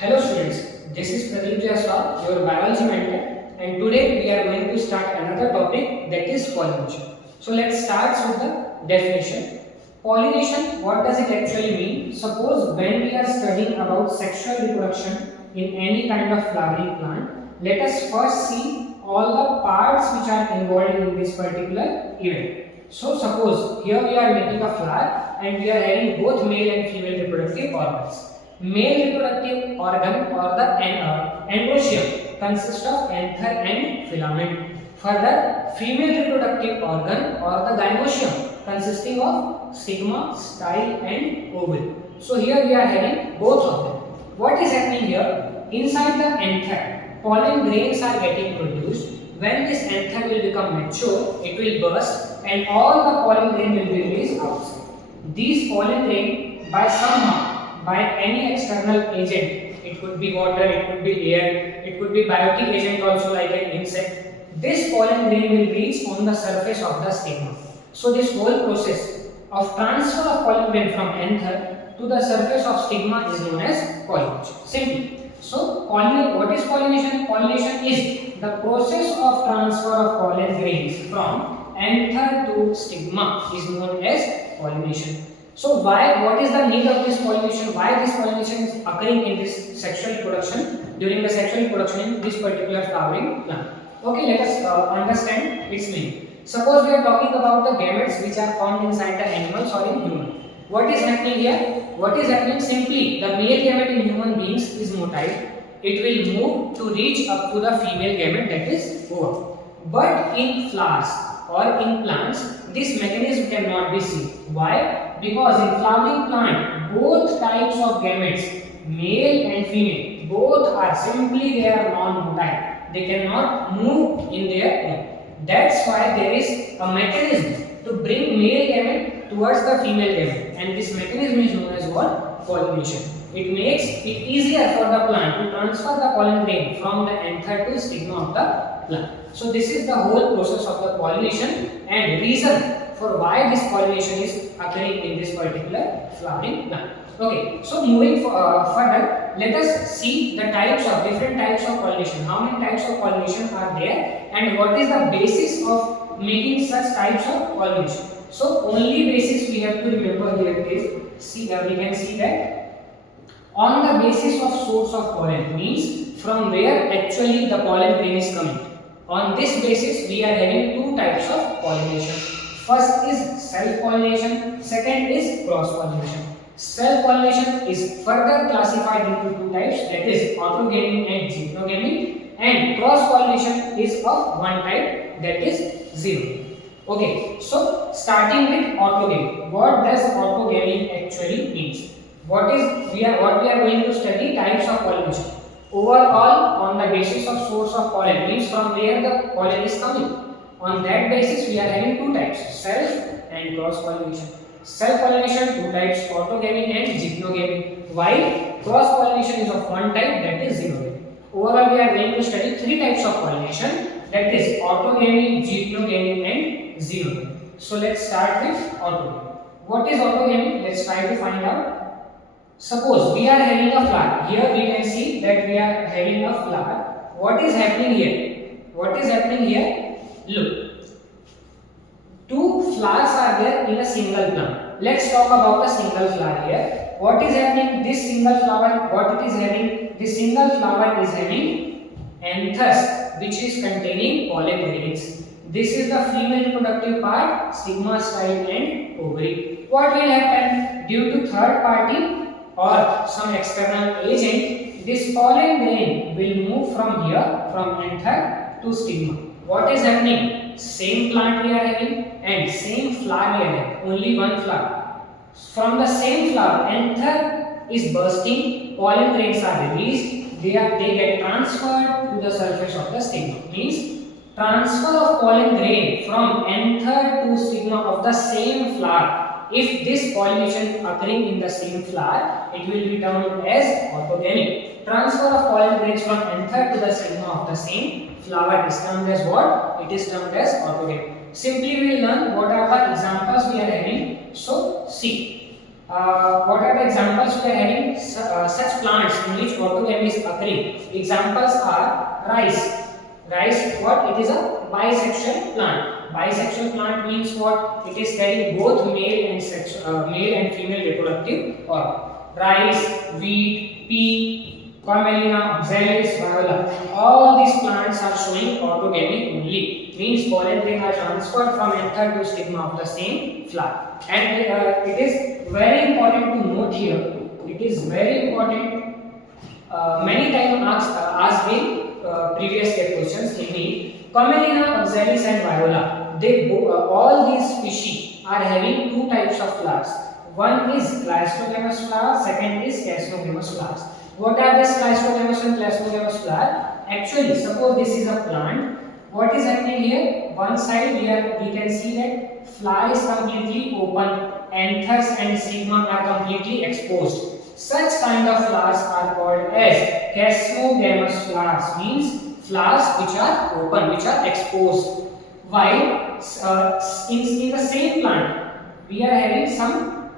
Hello students, this is Pradeep Jaiswal, your biology mentor, and today we are going to start another topic, that is pollination. So let's start with the definition. Pollination, what does it actually mean? Suppose when we are studying about sexual reproduction in any kind of flowering plant, let us first see all the parts which are involved in this particular event. So suppose here we are making a flower and we are having both male and female reproductive organs. Male reproductive organ or the androecium consists of anther and filament. Further, female reproductive organ or the gynoecium consisting of stigma, style and ovule. So here we are having both of them. What is happening here? Inside the anther, pollen grains are getting produced. When this anther will become mature, it will burst and all the pollen grain will be released outside. These pollen grain by any external agent, it could be water, it could be air, it could be biotic agent also like an insect, this pollen grain will reach on the surface of the stigma. So this whole process of transfer of pollen grain from anther to the surface of stigma is known as pollination. Simply. So what is pollination? Pollination is the process of transfer of pollen grains from anther to stigma is known as pollination. So what is the need of this pollination? Why this pollination is occurring in this sexual reproduction, during the sexual reproduction in this particular flowering plant? Okay, let us understand its meaning. Suppose we are talking about the gametes which are found inside the animals or in human. What is happening here? What is happening? Simply, the male gamete in human beings is motile. It will move to reach up to the female gamete, that is ova. But in flowers or in plants, this mechanism cannot be seen. Why? Because in flowering plant, both types of gametes, male and female, both are simply they are non-motile. They cannot move in their own. That's why there is a mechanism to bring male gamete towards the female gamete, and this mechanism is known as what? Pollination. It makes it easier for the plant to transfer the pollen grain from the anther to stigma of the plant. So this is the whole process of the pollination and reason for why this pollination is occurring in this particular flowering plant. Okay, so moving further, let us see the different types of pollination. How many types of pollination are there, and what is the basis of making such types of pollination? So only basis we have to remember here is we can see that on the basis of source of pollen, means from where actually the pollen grain is coming. On this basis we are having two types of pollination. First is self-pollination, second is cross-pollination. Self-pollination is further classified into two types, that is autogamy and geitonogamy, and cross-pollination is of one type, that is zero. Okay, so starting with autogamy. What does autogamy actually means? What we are going to study types of pollination. Overall, on the basis of source of pollen, means from where the pollen is coming. On that basis, we are having two types, self and cross pollination. Self pollination, two types, autogamy and geitonogamy. While cross pollination is of one type, that is xenogamy. Overall, we are going to study three types of pollination, that is autogamy, geitonogamy and xenogamy. So let's start with autogamy. What is autogamy? Let's try to find out. Suppose we are having a flower. Here we can see that we are having a flower. What is happening here? What is happening here? Look, two flowers are there in a single plant. Let's talk about a single flower here. What is happening? This single flower, what it is having? This single flower is having anthers, which is containing pollen grains. This is the female reproductive part, stigma, style and ovary. What will happen? Due to third party or some external agent, this pollen grain will move from here, from anther to stigma. What is happening? Same plant we are having and same flower we are having, only one flower. From the same flower, anther is bursting, pollen grains are released, they get transferred to the surface of the stigma. Means transfer of pollen grain from anther to stigma of the same flower. If this pollination occurring in the same flower, it will be termed as autogamy. Transfer of pollen grains from anther to the stigma of the same flower is termed as what? It is termed as autogamy. Simply we will learn what are the examples we are having. So see, What are the examples we are having? Such plants in which autogamy is occurring. Examples are rice. Rice, what? It is a bisexual plant. Bisexual plant means what? It is carrying both male and female reproductive organ. Rice, wheat, pea, Camelina, oxalis, viola. All these plants are showing autogamy only. Means pollen grain are transferred from anther to stigma of the same flower. And it is very important to note here. It is very important. Many times asked in previous year questions in me. Camelina, oxalis, and viola. All these species are having two types of flowers. One is cleistogamous flower, second is cassiogamous flowers. What are these cleistogamous and cassiogamous flower? Actually, suppose this is a plant. What is happening here? One side here we can see that flower is completely open, anthers and stigma are completely exposed. Such kind of flowers are called as cassiogamous flowers, means flowers which are open, which are exposed. While in the same plant we are having some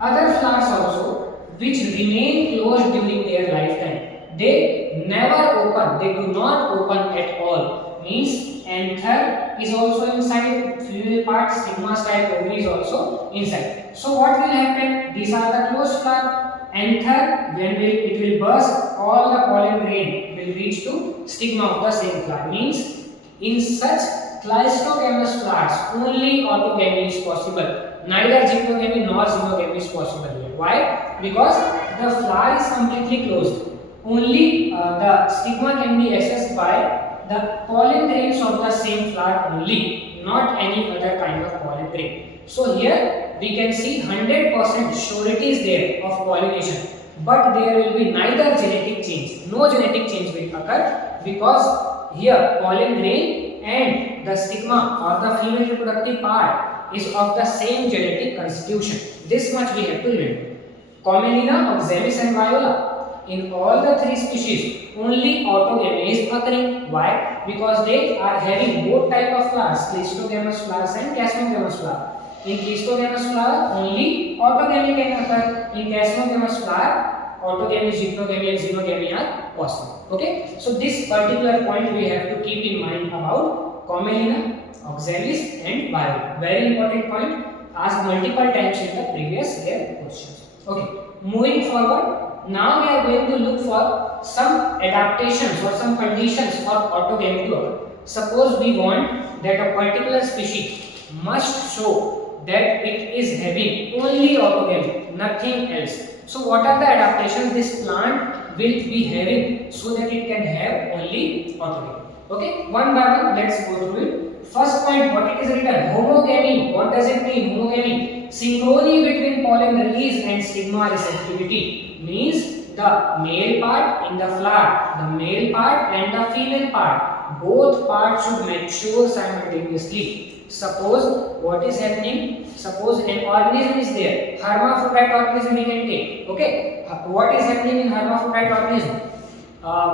other flowers also which remain closed during their lifetime. They never open, they do not open at all. Means anther is also inside, female part, stigma style ovary is also inside. So what will happen? These are the closed flower. Anther, when it will burst, all the pollen grain will reach to stigma of the same flower. Means in such cleistogamous flowers only autogamy is possible. Neither gyptogamy nor xenogamy is possible here. Why? Because the flower is completely closed. Only the stigma can be accessed by the pollen grains of the same flower only, not any other kind of pollen grain. So here we can see 100% surety is there of pollination, but there will be neither genetic change. No genetic change will occur because here pollen grain and the stigma or the female reproductive part is of the same genetic constitution. This much we have to remember. Camelina, oxalis and viola. In all the three species, only autogamy is occurring. Why? Because they are having both type of flowers, cleistogamous flowers and cassiogamous flower. In cleistogamous flower, only autogamy can occur. In cassiogamous flower, autogamy, gyptogamy and xenogamy are possible. Okay? So this particular point we have to keep in mind about Camelina, oxalis and viola. Very important point, asked multiple times in the previous year questions. Okay, moving forward. Now we are going to look for some adaptations or some conditions for autogamy to occur. Suppose we want that a particular species must show that it is having only autogamy, nothing else. So what are the adaptations this plant will be having so that it can have only autogamy? Okay, one by one let's go through it. First point, what it is written? Homogamy. What does it mean? Homogamy. Synchrony between pollen release and stigma receptivity. Means the male part in the flower, the male part and the female part, both parts should mature simultaneously. Suppose what is happening? Suppose an organism is there, hermaphrodite organism we can take. Okay, what is happening in hermaphrodite organism?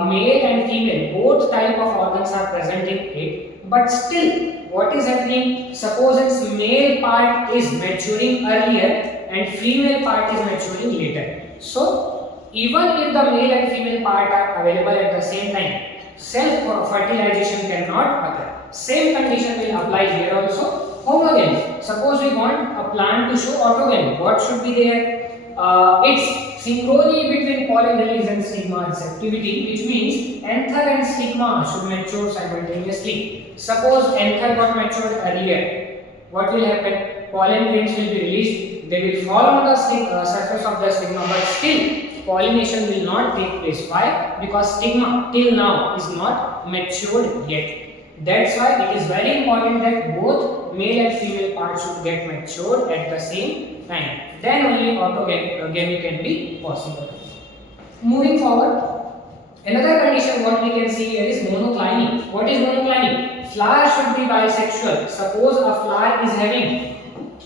Male and female, both type of organs are present in it, but still what is happening? Suppose its male part is maturing earlier and female part is maturing later. So even if the male and female part are available at the same time, self-fertilization cannot occur. Same condition will apply here also. Homogamy. Suppose we want a plant to show autogamy. What should be there? It's synchrony between pollen release and stigma receptivity, which means anther and stigma should mature simultaneously. Suppose anther got matured earlier, what will happen? Pollen grains will be released. They will fall on the surface of the stigma, but still pollination will not take place. Why? Because stigma till now is not matured yet. That's why it is very important that both male and female parts should get matured at the same time. Then only autogamy can be possible. Moving forward, another condition what we can see here is monocliny. What is monocliny? Flower should be bisexual. Suppose a flower is having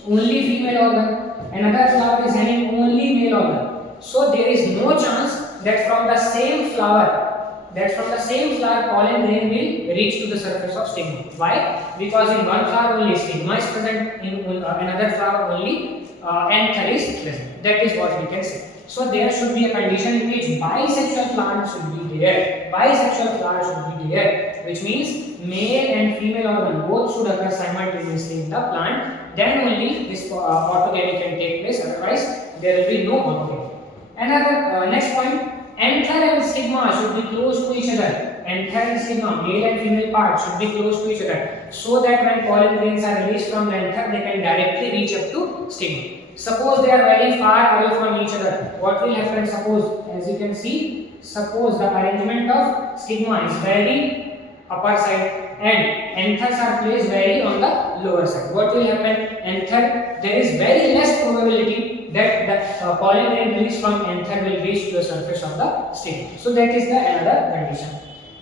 only female organ, another flower is having only male organ. So there is no chance that from the same flower pollen grain will reach to the surface of stigma. Why? Because in one flower only stigma is present, in another flower only anther is present. That is what we can say. So there should be a condition in which bisexual plant should be there. Bisexual flower should be there, which means male and female organ both should occur simultaneously in the plant. Then only this autogamy can take place. Otherwise, there will be no autogamy. Another next point. Anther and stigma should be close to each other. Anther and stigma, male and female part, should be close to each other, so that when pollen grains are released from the anther, they can directly reach up to stigma. Suppose they are very far away from each other. What will happen? Suppose, as you can see, suppose the arrangement of stigma is very upper side and anthers are placed very on the lower side. What will happen? Anther, there is very less probability that the pollen grain released from anther will reach to the surface of the stigma. So that is the another condition.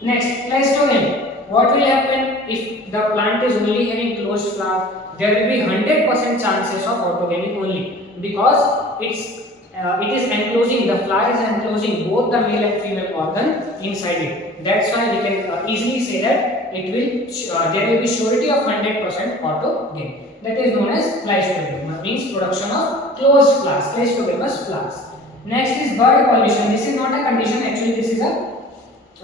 Next, pleistogamy. What will happen if the plant is only having closed flower? There will be 100% chances of autogamy only, because it is enclosing, the flower is enclosing both the male and female organ inside it. That's why we can easily say that it will there will be surety of 100% autogamy. That is known as pleistogamy, means production of closed flowers, pleistogamous flowers. Next is bud pollination. This is not a condition, actually this is a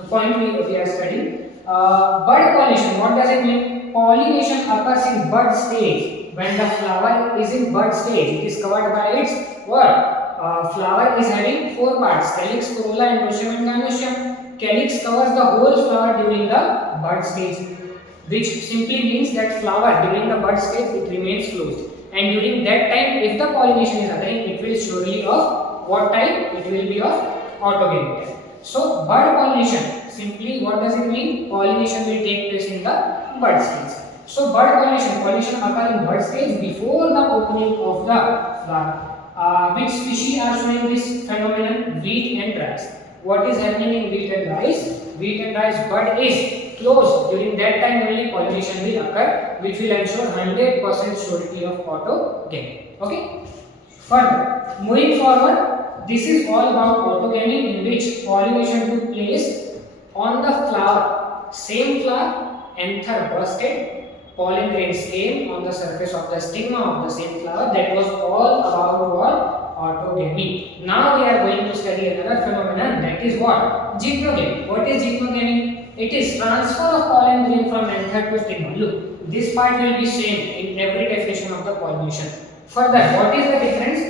point we are studying. Bud pollination, what does it mean? Pollination occurs in bud stage. When the flower is in bud stage, it is covered by its what? Flower is having four parts: calyx, corolla, androecium and gynoecium. Calyx covers the whole flower during the bud stage, which simply means that flower during the bud stage it remains closed, and during that time if the pollination is occurring, it will surely of what type? It will be of autogamy type. So bud pollination, simply what does it mean? Pollination will take place in the bud stage. So bud pollination occurs in bud stage before the opening of the flower. Which species are showing this phenomenon? Wheat and rice. What is happening in wheat and rice? Wheat and rice bud is closed. During that time only pollination will occur, which will ensure 100% surety of autogamy. Okay. Further, moving forward, this is all about autogamy, in which pollination took place on the flower. Same flower, anther bursted, pollen grains came on the surface of the stigma of the same flower. That was all about what? Autogamy. Now we are going to study another phenomenon, that is what? Gynogamy. What is gynogamy? It is transfer of pollen grain from anther to stigma. Look, this part will be same in every definition of the pollination. Further, what is the difference?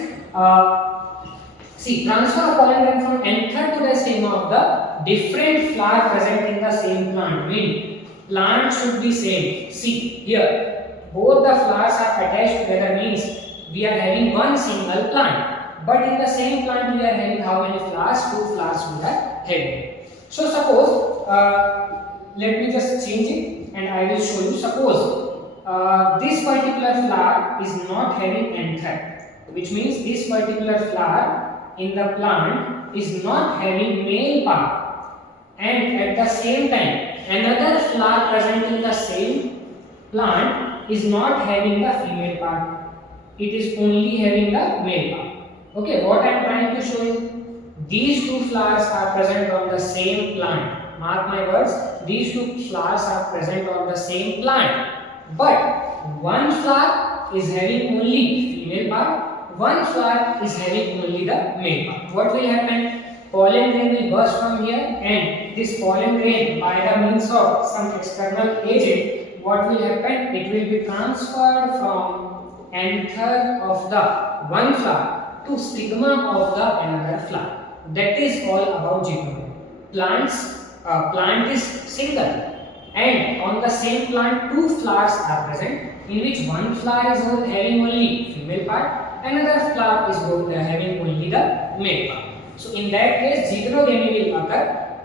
See, transfer of pollen grain from anther to the stigma of the different flower present in the same plant. Meaning, plant should be same. See here, both the flowers are attached together, means we are having one single plant. But in the same plant we are having how many flowers? 2 flowers we are having. So suppose, let me just change it and I will show you. Suppose this particular flower is not having anther, which means this particular flower in the plant is not having male part, and at the same time another flower present in the same plant is not having the female part. It is only having the male part. Okay, what I am trying to show you, these two flowers are present on the same plant. Mark my words, these two flowers are present on the same plant. But one flower is having only female part, one flower is having only the male part. What will happen? Pollen grain will burst from here, and this pollen grain, by the means of some external agent, what will happen? It will be transferred from anther of the one flower to stigma of the another flower. That is all about gynogamy. Plant is single, and on the same plant 2 flowers are present, in which one flower is having only female part, another flower is having only the male part. So in that case, gynogamy will occur.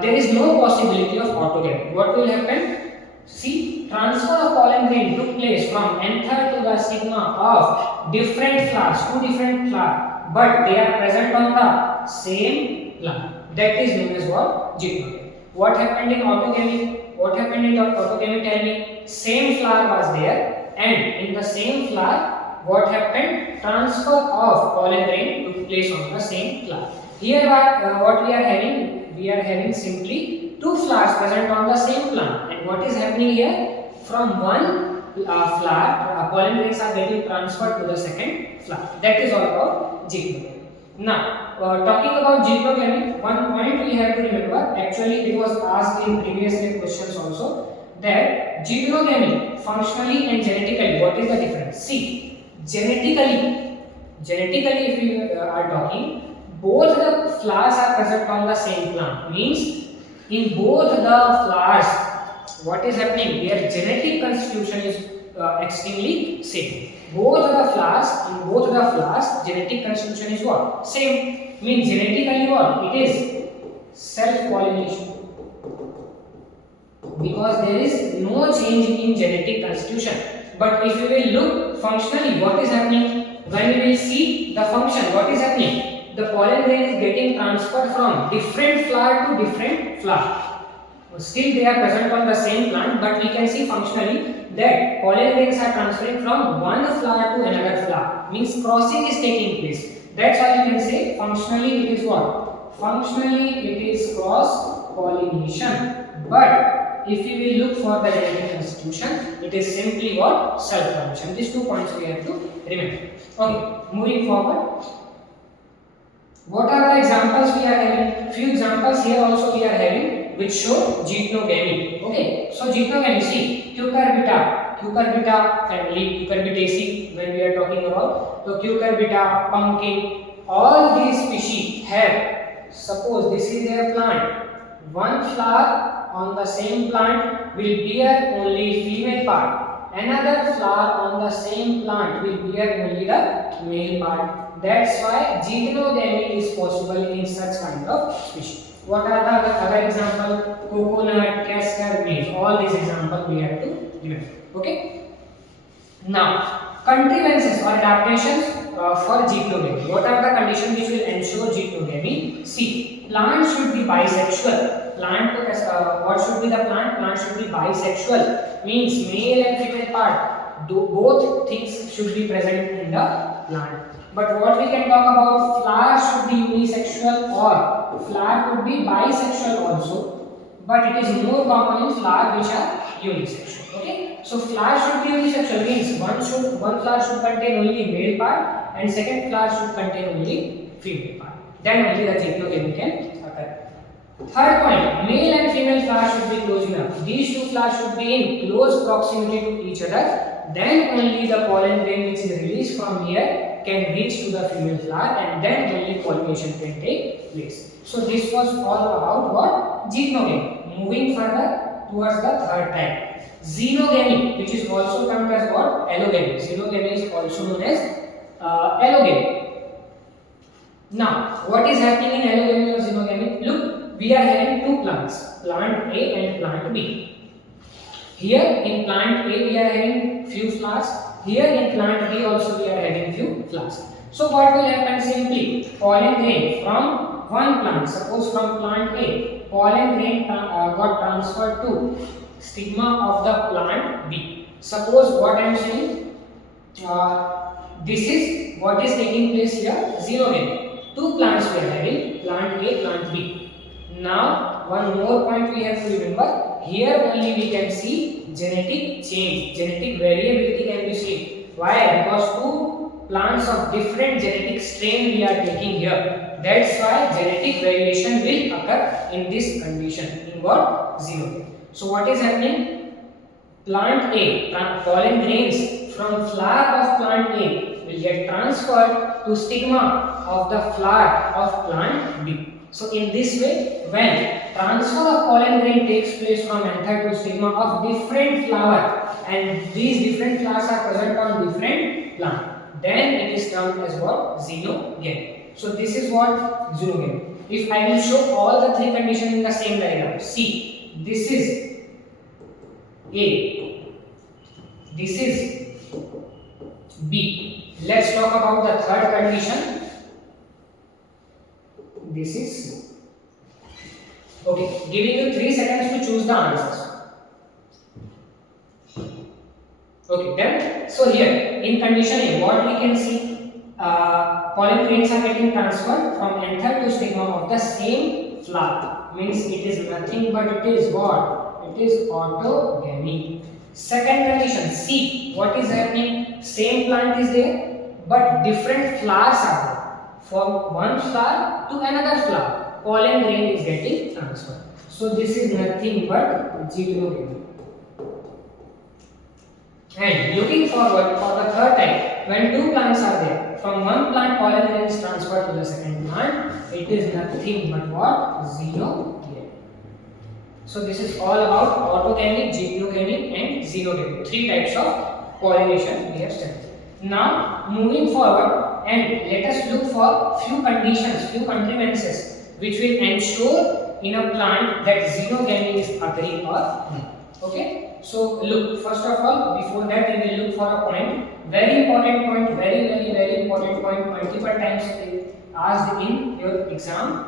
There is no possibility of autogamy. What will happen? See, transfer of pollen grain took place from anther to the stigma of different flowers, 2 different flowers, but they are present on the same plant. That is known as what? Gynogamy. What happened in autogamy? What happened in autogamy? Tell me. Same flower was there, and in the same flower, what happened? Transfer of pollen grain took place on the same flower. Here, what we are having? We are having simply 2 flowers present on the same plant. And what is happening here? From one flower, pollen grains are getting transferred to the second flower. That is all about geitonogamy. Now, talking about geitonogamy, one point we have to remember. Actually, it was asked in previous year questions also, that geitonogamy, functionally and genetically, what is the difference? See, genetically, if we are talking, both the flowers are present on the same plant. Means in both the flowers, what is happening? Their genetic constitution is extremely same. Both the flowers, genetic constitution is what? Same. Means genetically what? It is self-pollination. Because there is no change in genetic constitution. But if you will look functionally, what is happening? When we will see the function, what is happening? The pollen grain is getting transferred from different flower to different flower. Still they are present on the same plant, but we can see functionally that pollen grains are transferring from one flower to another flower. Means crossing is taking place. That's why you can say functionally it is what? Functionally it is cross pollination. But if we will look for the genetic constitution, it is simply what? Self-pollination. These 2 points we have to remember. Okay, moving forward. What are the examples we are having? Few examples here also we are having which show geitonogamy. Okay, so geitonogamy, see, Cucurbita family, Cucurbitaceae, when we are talking about, so Cucurbita, pumpkin, all these species have, suppose this is their plant, one flower on the same plant will bear only female part, another flower on the same plant will bear only the male part. That's why geitonogamy is possible in such kind of species. What are the other example? Coconut, castor, maize. All these examples we have to remember. Okay. Now, contrivances or adaptations for geitonogamy. What are the conditions which will ensure geitonogamy? See, plant should be bisexual. What should be the plant? Plant should be bisexual. Means male and female part. Both things should be present in the plant. But what we can talk about, flower should be unisexual or flower could be bisexual also. But it is more common in flower which are unisexual. Okay, so flower should be unisexual means one flower should contain only male part and second flower should contain only female part. Then only the geitonogamy can occur. Third point, male and female flowers should be close enough. These two flowers should be in close proximity to each other. Then only the pollen grain which is released from here can reach to the female flower and then only pollination can take place. So this was all about what? Geitonogamy. Moving further towards the third type, xenogamy, which is also termed as what? Allogamy. Xenogamy is also known as allogamy. Now, what is happening in allogamy or xenogamy? Look, we are having two plants, plant A and plant B. Here in plant A we are having few flowers. Here in plant B also we are having few flowers. So what will happen? Simply pollen grain from one plant, suppose from plant A, pollen grain got transferred to stigma of the plant B. Suppose what I am saying, this is what is taking place here, xenogamy. Two plants we are having, plant A, plant B. Now one more point we have to remember. Here only we can see genetic change, genetic variability can be seen. Why? Because two plants of different genetic strain we are taking here. That's why genetic variation will occur in this condition. In what? Xenogamy. So what is happening? Plant A, pollen grains from flower of plant A will get transferred to stigma of the flower of plant B. So in this way, when transfer of pollen grain takes place from anther to stigma of different flower and these different flowers are present on different plant, then it is termed as what? Xenogamy. So this is what? Xenogamy. If I will show all the three conditions in the same diagram, see, this is A, this is B. Let's talk about the third condition. This is C. Okay, giving you 3 seconds to choose the answers. Okay, done. So here in condition A, what we can see, pollen grains are getting transferred from anther to stigma of the same flower. Means it is nothing but it is what? It is autogamy. Second condition, C. What is happening? Same plant is there, but different flowers are there. From one flower to another flower, pollen grain is getting transferred. So this is nothing but geitonogamy. And looking forward for the third type, when two plants are there, from one plant pollen grain is transferred to the second plant, it is nothing but what? Xenogamy. So this is all about autogamy, geitonogamy and xenogamy. Three types of pollination we have studied. Now moving forward, and let us look for few conditions, few contrivances which will ensure in a plant that xenogamy is occurring or not. Okay, so look, first of all, before that we will look for a point, very important point, very important point, multiple times asked in your exam.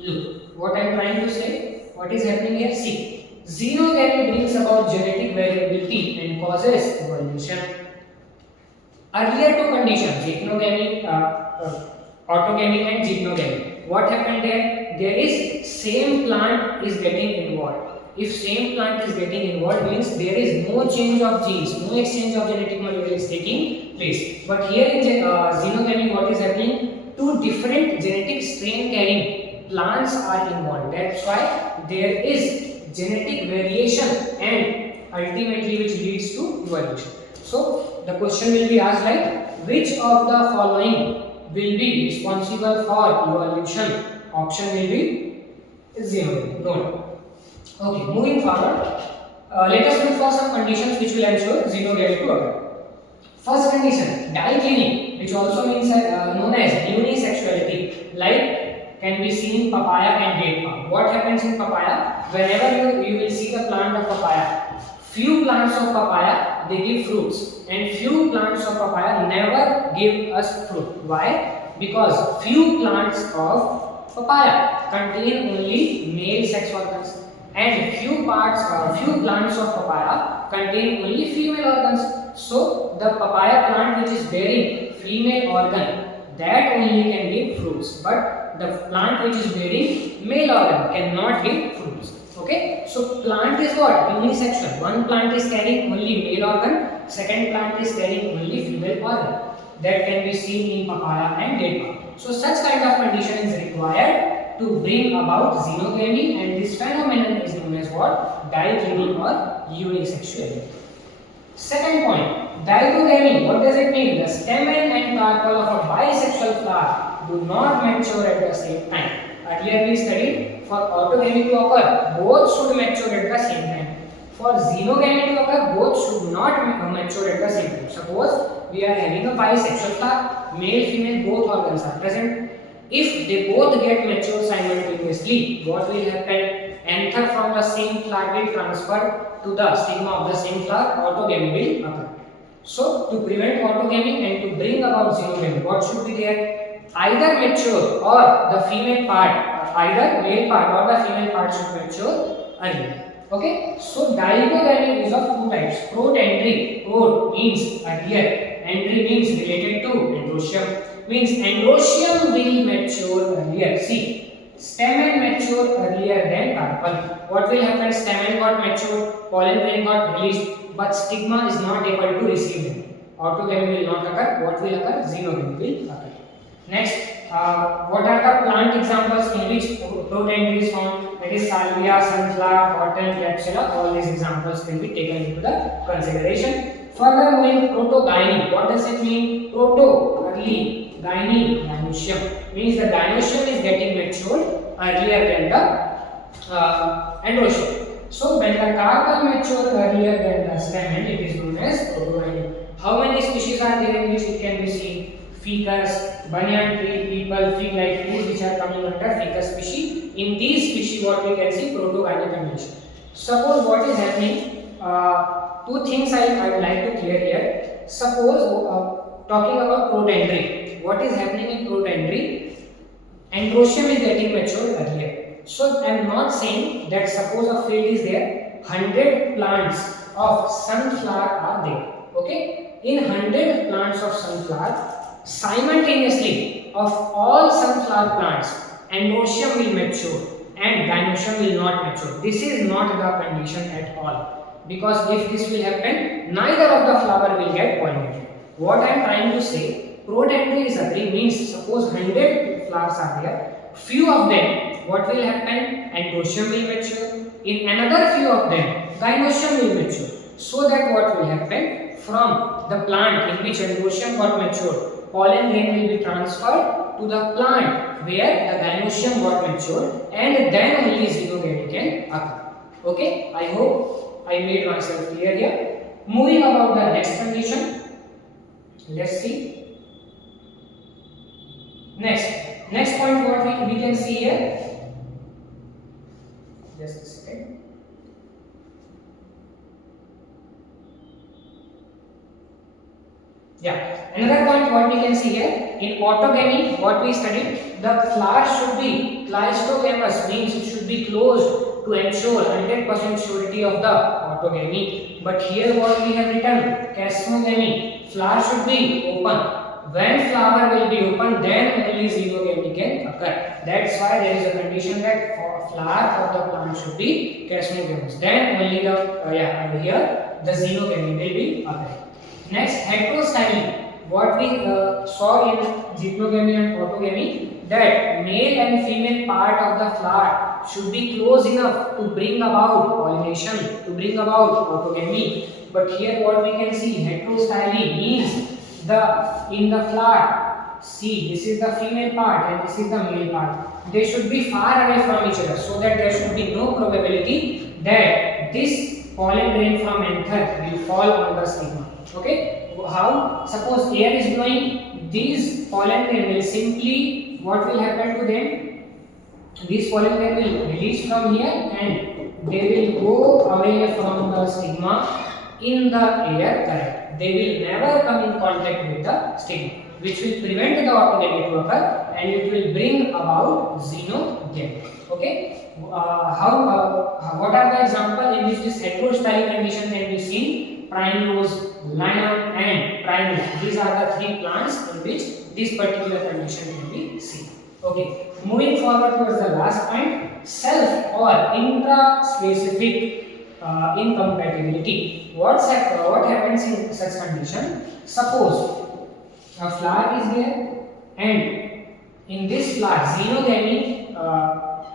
Look, what I am trying to say, what is happening here? See, xenogamy brings about genetic variability and causes evolution. Earlier two conditions, geitonogamy, autogamy and geitonogamy. What happened there? There is same plant is getting involved. If same plant is getting involved, means there is no change of genes, no exchange of genetic material is taking place. But here in xenogamy, what is happening? Two different genetic strain carrying plants are involved. That's why there is genetic variation and ultimately which leads to evolution. So the question will be asked like, which of the following will be responsible for evolution? Option will be xenogamy. No. Okay, moving forward, let us look for some conditions which will ensure xenogamy to occur. First condition, digyny, which also means known as unisexuality, like can be seen in papaya and date palm. What happens in papaya? Whenever you will see the plant of papaya, few plants of papaya they give fruits, and few plants of papaya never give us fruit. Why? Because few plants of papaya contain only male sex organs, and few plants of papaya contain only female organs. So the papaya plant which is bearing female organ, that only can give fruits, but the plant which is bearing male organ cannot give fruits. Okay, so plant is what? Unisexual. One plant is carrying only male organ, second plant is carrying only female organ. That can be seen in papaya and date palm. So such kind of condition is required to bring about xenogamy, and this phenomenon is known as what? Digyny or unisexuality. Second point, dichogamy. What does it mean? The stamen and carpel of a bisexual flower do not mature at the same time. Earlier we studied, for autogamy to occur, both should mature at the same time. For xenogamy to occur, both should not mature at the same time. Suppose we are having a bisexual flower, male, female, both organs are present. If they both get mature simultaneously, what will happen? Anther from the same flower will transfer to the stigma of the same flower, autogamy will occur. So, to prevent autogamy and to bring about xenogamy, what should be there? Either mature or the female part, either male part or the female part should mature earlier. Okay, so dichogamy is of two types. Protandry, prot means earlier, andry means related to, androecium means androecium will mature earlier. See, stamen mature earlier than carpel. What will happen? Stamen got matured, pollen grain got released, but stigma is not able to receive them. Autogamy will not occur. What will occur? Xenogamy will occur. Next, what are the plant examples in which protandry is found? That is salvia, sunflower, cotton, clepsydra. All these examples can be taken into the consideration. Further moving, protogyny. What does it mean? Proto, early, gyny, gynoecium. Means the gynoecium is getting matured earlier than the androecium. So when the carpel matures earlier than the stamen, it is known as protogyny. How many species are there in which it can be seen? Ficus, banyan tree, people, fig-like trees which are coming under ficus species. In these species, what we can see? Protogyny condition. Suppose what is happening? Two things I would like to clear here. Suppose talking about protandry. What is happening in protandry? Androecium is getting matured earlier. So I am not saying that suppose a field is there, 100 plants of sunflower are there. Okay, in 100 plants of sunflower, simultaneously of all sunflower plants, androecium will mature and gynoecium will not mature. This is not the condition at all. because if this will happen, neither of the flower will get pollinated. What I am trying to say, protandry is occurring means suppose 100 flowers are there, few of them what will happen, androecium will mature, in another few of them gynoecium will mature, so that what will happen, from the plant in which androecium got matured, pollen grain will be transferred to the plant where the gynoecium got matured, and then only xenogamy can occur. Okay, I hope I made myself clear here. Moving about the next condition, let's see. Next point what we can see here. Just a second. Yeah, another point what we can see here, in autogamy what we studied, the flower should be cleistogamous, means it should be closed to ensure 100% surety of the autogamy. But here what we have written, chasmogamy, flower should be open. When flower will be open, then only xenogamy can occur. That's why there is a condition that flower of the plant should be chasmogamous. Then only the here the xenogamy will be occurring. Next, heterostyly. What we saw in zytogamy and autogamy, that male and female part of the flower should be close enough to bring about pollination, to bring about autogamy. But here what we can see, heterostyly means in the flower, see, this is the female part and this is the male part. They should be far away from each other, so that there should be no probability that this pollen grain from anther will fall on the stigma. Okay, how? Suppose air is blowing, these pollen grain will simply, what will happen to them? These pollen grain will release from here and they will go away from the stigma in the air current. They will never come in contact with the stigma, which will prevent the autogamy to occur and it will bring about xenogamy. Okay, what are the examples in which this heterostylic condition can be seen? Primrose, lion and primula. These are the three plants in which this particular condition can be seen. Okay, moving forward towards the last point, self or intraspecific incompatibility. What happens in such condition? Suppose a flower is there and in this flower xenogamy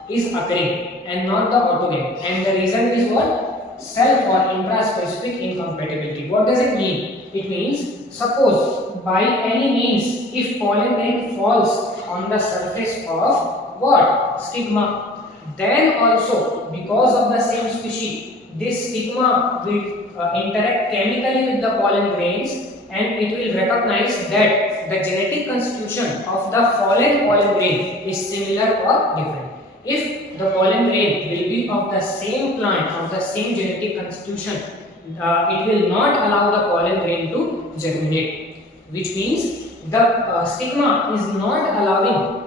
is occurring and not the autogamy, and the reason is what? Self or intraspecific incompatibility. What does it mean? It means, suppose by any means if pollen grain falls on the surface of what? Stigma, then also because of the same species, this stigma will interact chemically with the pollen grains and it will recognize that the genetic constitution of the fallen pollen grain is similar or different. If the pollen grain will be of the same plant, of the same genetic constitution, it will not allow the pollen grain to germinate, which means the stigma is not allowing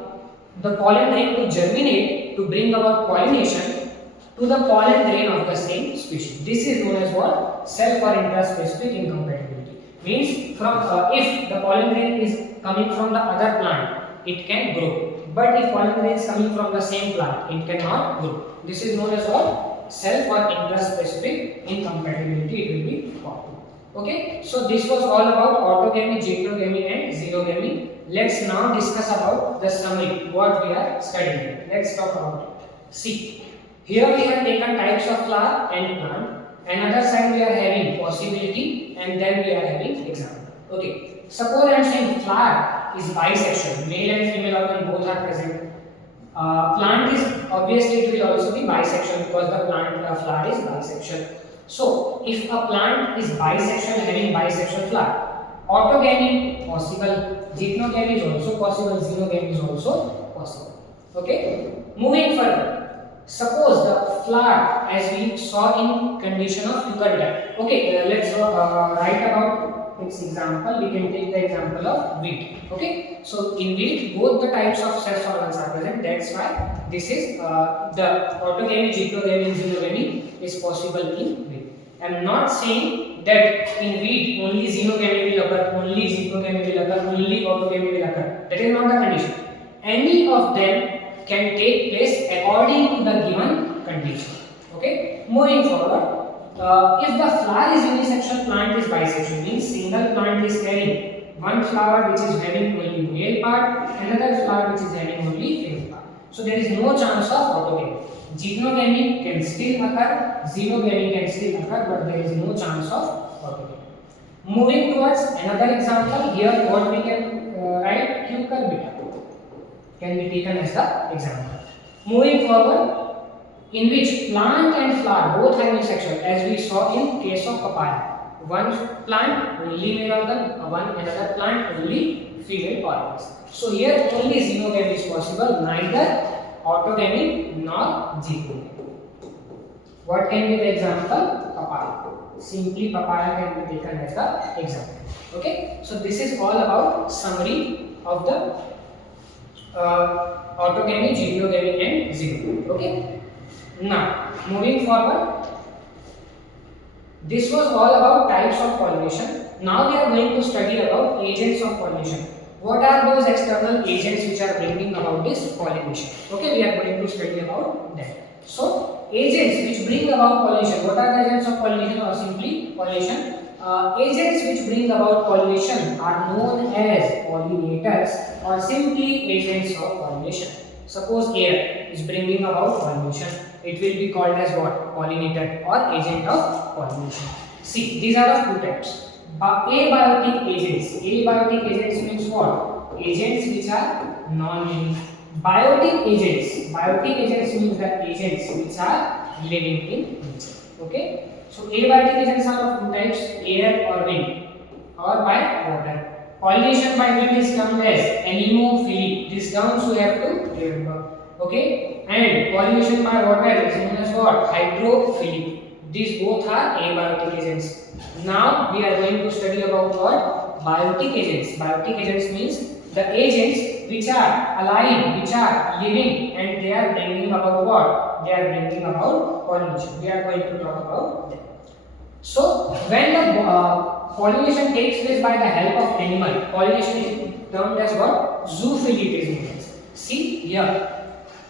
the pollen grain to germinate to bring about pollination to the pollen grain of the same species. This is known as what? Self or intraspecific incompatibility. Means from if the pollen grain is coming from the other plant, it can grow. But if pollen grain is coming from the same plant, it cannot grow. This is known as what? Self or intraspecific incompatibility, it will be called. Okay, so this was all about autogamy, zytogamy and xenogamy. Let's now discuss about the summary, what we are studying. Let's talk about it. See, here we have taken types of flower and plant. Another side we are having possibility and then we are having example. Okay, suppose I am saying flower is bisexual, male and female organ both are present. Plant is obviously it will also be bisexual because the flower is bisexual. So if a plant is bisexual, having bisexual flower, autogamy possible, zytogamy is also possible, xenogamy is also possible. Okay, moving further, suppose the flower as we saw in condition of cucurbita. Okay, let's write about its example. We can take the example of wheat. Okay, so in wheat both the types of sex organs are present. That's why this is the autogamy, zytogamy and xenogamy is possible in wheat. I am not saying that in wheat only xenogamy will occur, only zytogamy will occur, only autogamy will occur. That is not the condition. Any of them can take place according to the given condition. Okay, moving forward, if the flower is unisexual, plant is bisexual, means single plant is carrying one flower which is having only male part, another flower which is having only female part. So there is no chance of autogamy. Gynogamy can still occur, xenogamy can still occur, but there is no chance of autogamy. Moving towards another example, here what we can write, cucurbita can be taken as the example. Moving forward, in which plant and flower both are unisexual, as we saw in case of papaya. One plant only male organ, one another plant only female organs. So here only xenogamy is possible, neither autogamy nor zygogamy. What can be the example? Papaya. Simply papaya can be taken as the example. Okay. So this is all about summary of the autogamy, gynogamy and zygogamy. Okay. Now moving forward, this was all about types of pollination. Now we are going to study about agents of pollination. What are those external agents which are bringing about this pollination? Okay, we are going to study about that. So agents which bring about pollination. What are the agents of pollination, or simply pollination? Agents which bring about pollination are known as pollinators or simply agents of pollination. Suppose air is bringing about pollination, it will be called as what? Pollinator or agent of pollination. See, these are of two types. Abiotic agents. Abiotic agents means what? Agents which are non-living. Biotic agents. Biotic agents means the agents which are living in nature. Okay. So abiotic agents are of two types: air or wind, or by water. Pollination by wind is termed as anemophily. These terms you have to remember. Okay. And pollination by water is known as what? Hydrophily. These both are abiotic agents. Now we are going to study about what? Biotic agents. Biotic agents means the agents which are alive, which are living, and they are bringing about what? They are bringing about pollination. We are going to talk about them. So when the pollination takes place by the help of animal, pollination is termed as what? Zoophily it is known as. See here.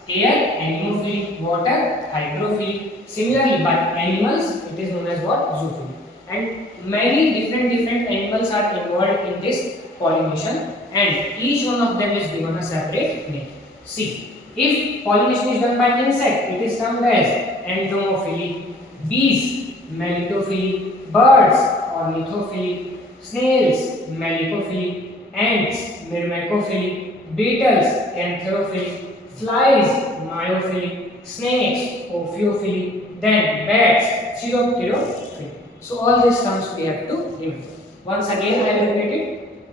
Air, anemophily, water, hydrophily. Similarly, by animals, it is known as what? Zoophily. And many different animals are involved in this pollination, and each one of them is given a separate name. See, if pollination is done by insect, it is termed as entomophily. Bees, melitophily. Birds, ornithophily. Snails, melicophily. Ants, myrmecophily. Beetles, cantherophily. Flies, myophily. Snakes, ophiophily. Then bats, chiropterophily. So all these terms we have to remember. Once again I will repeat it.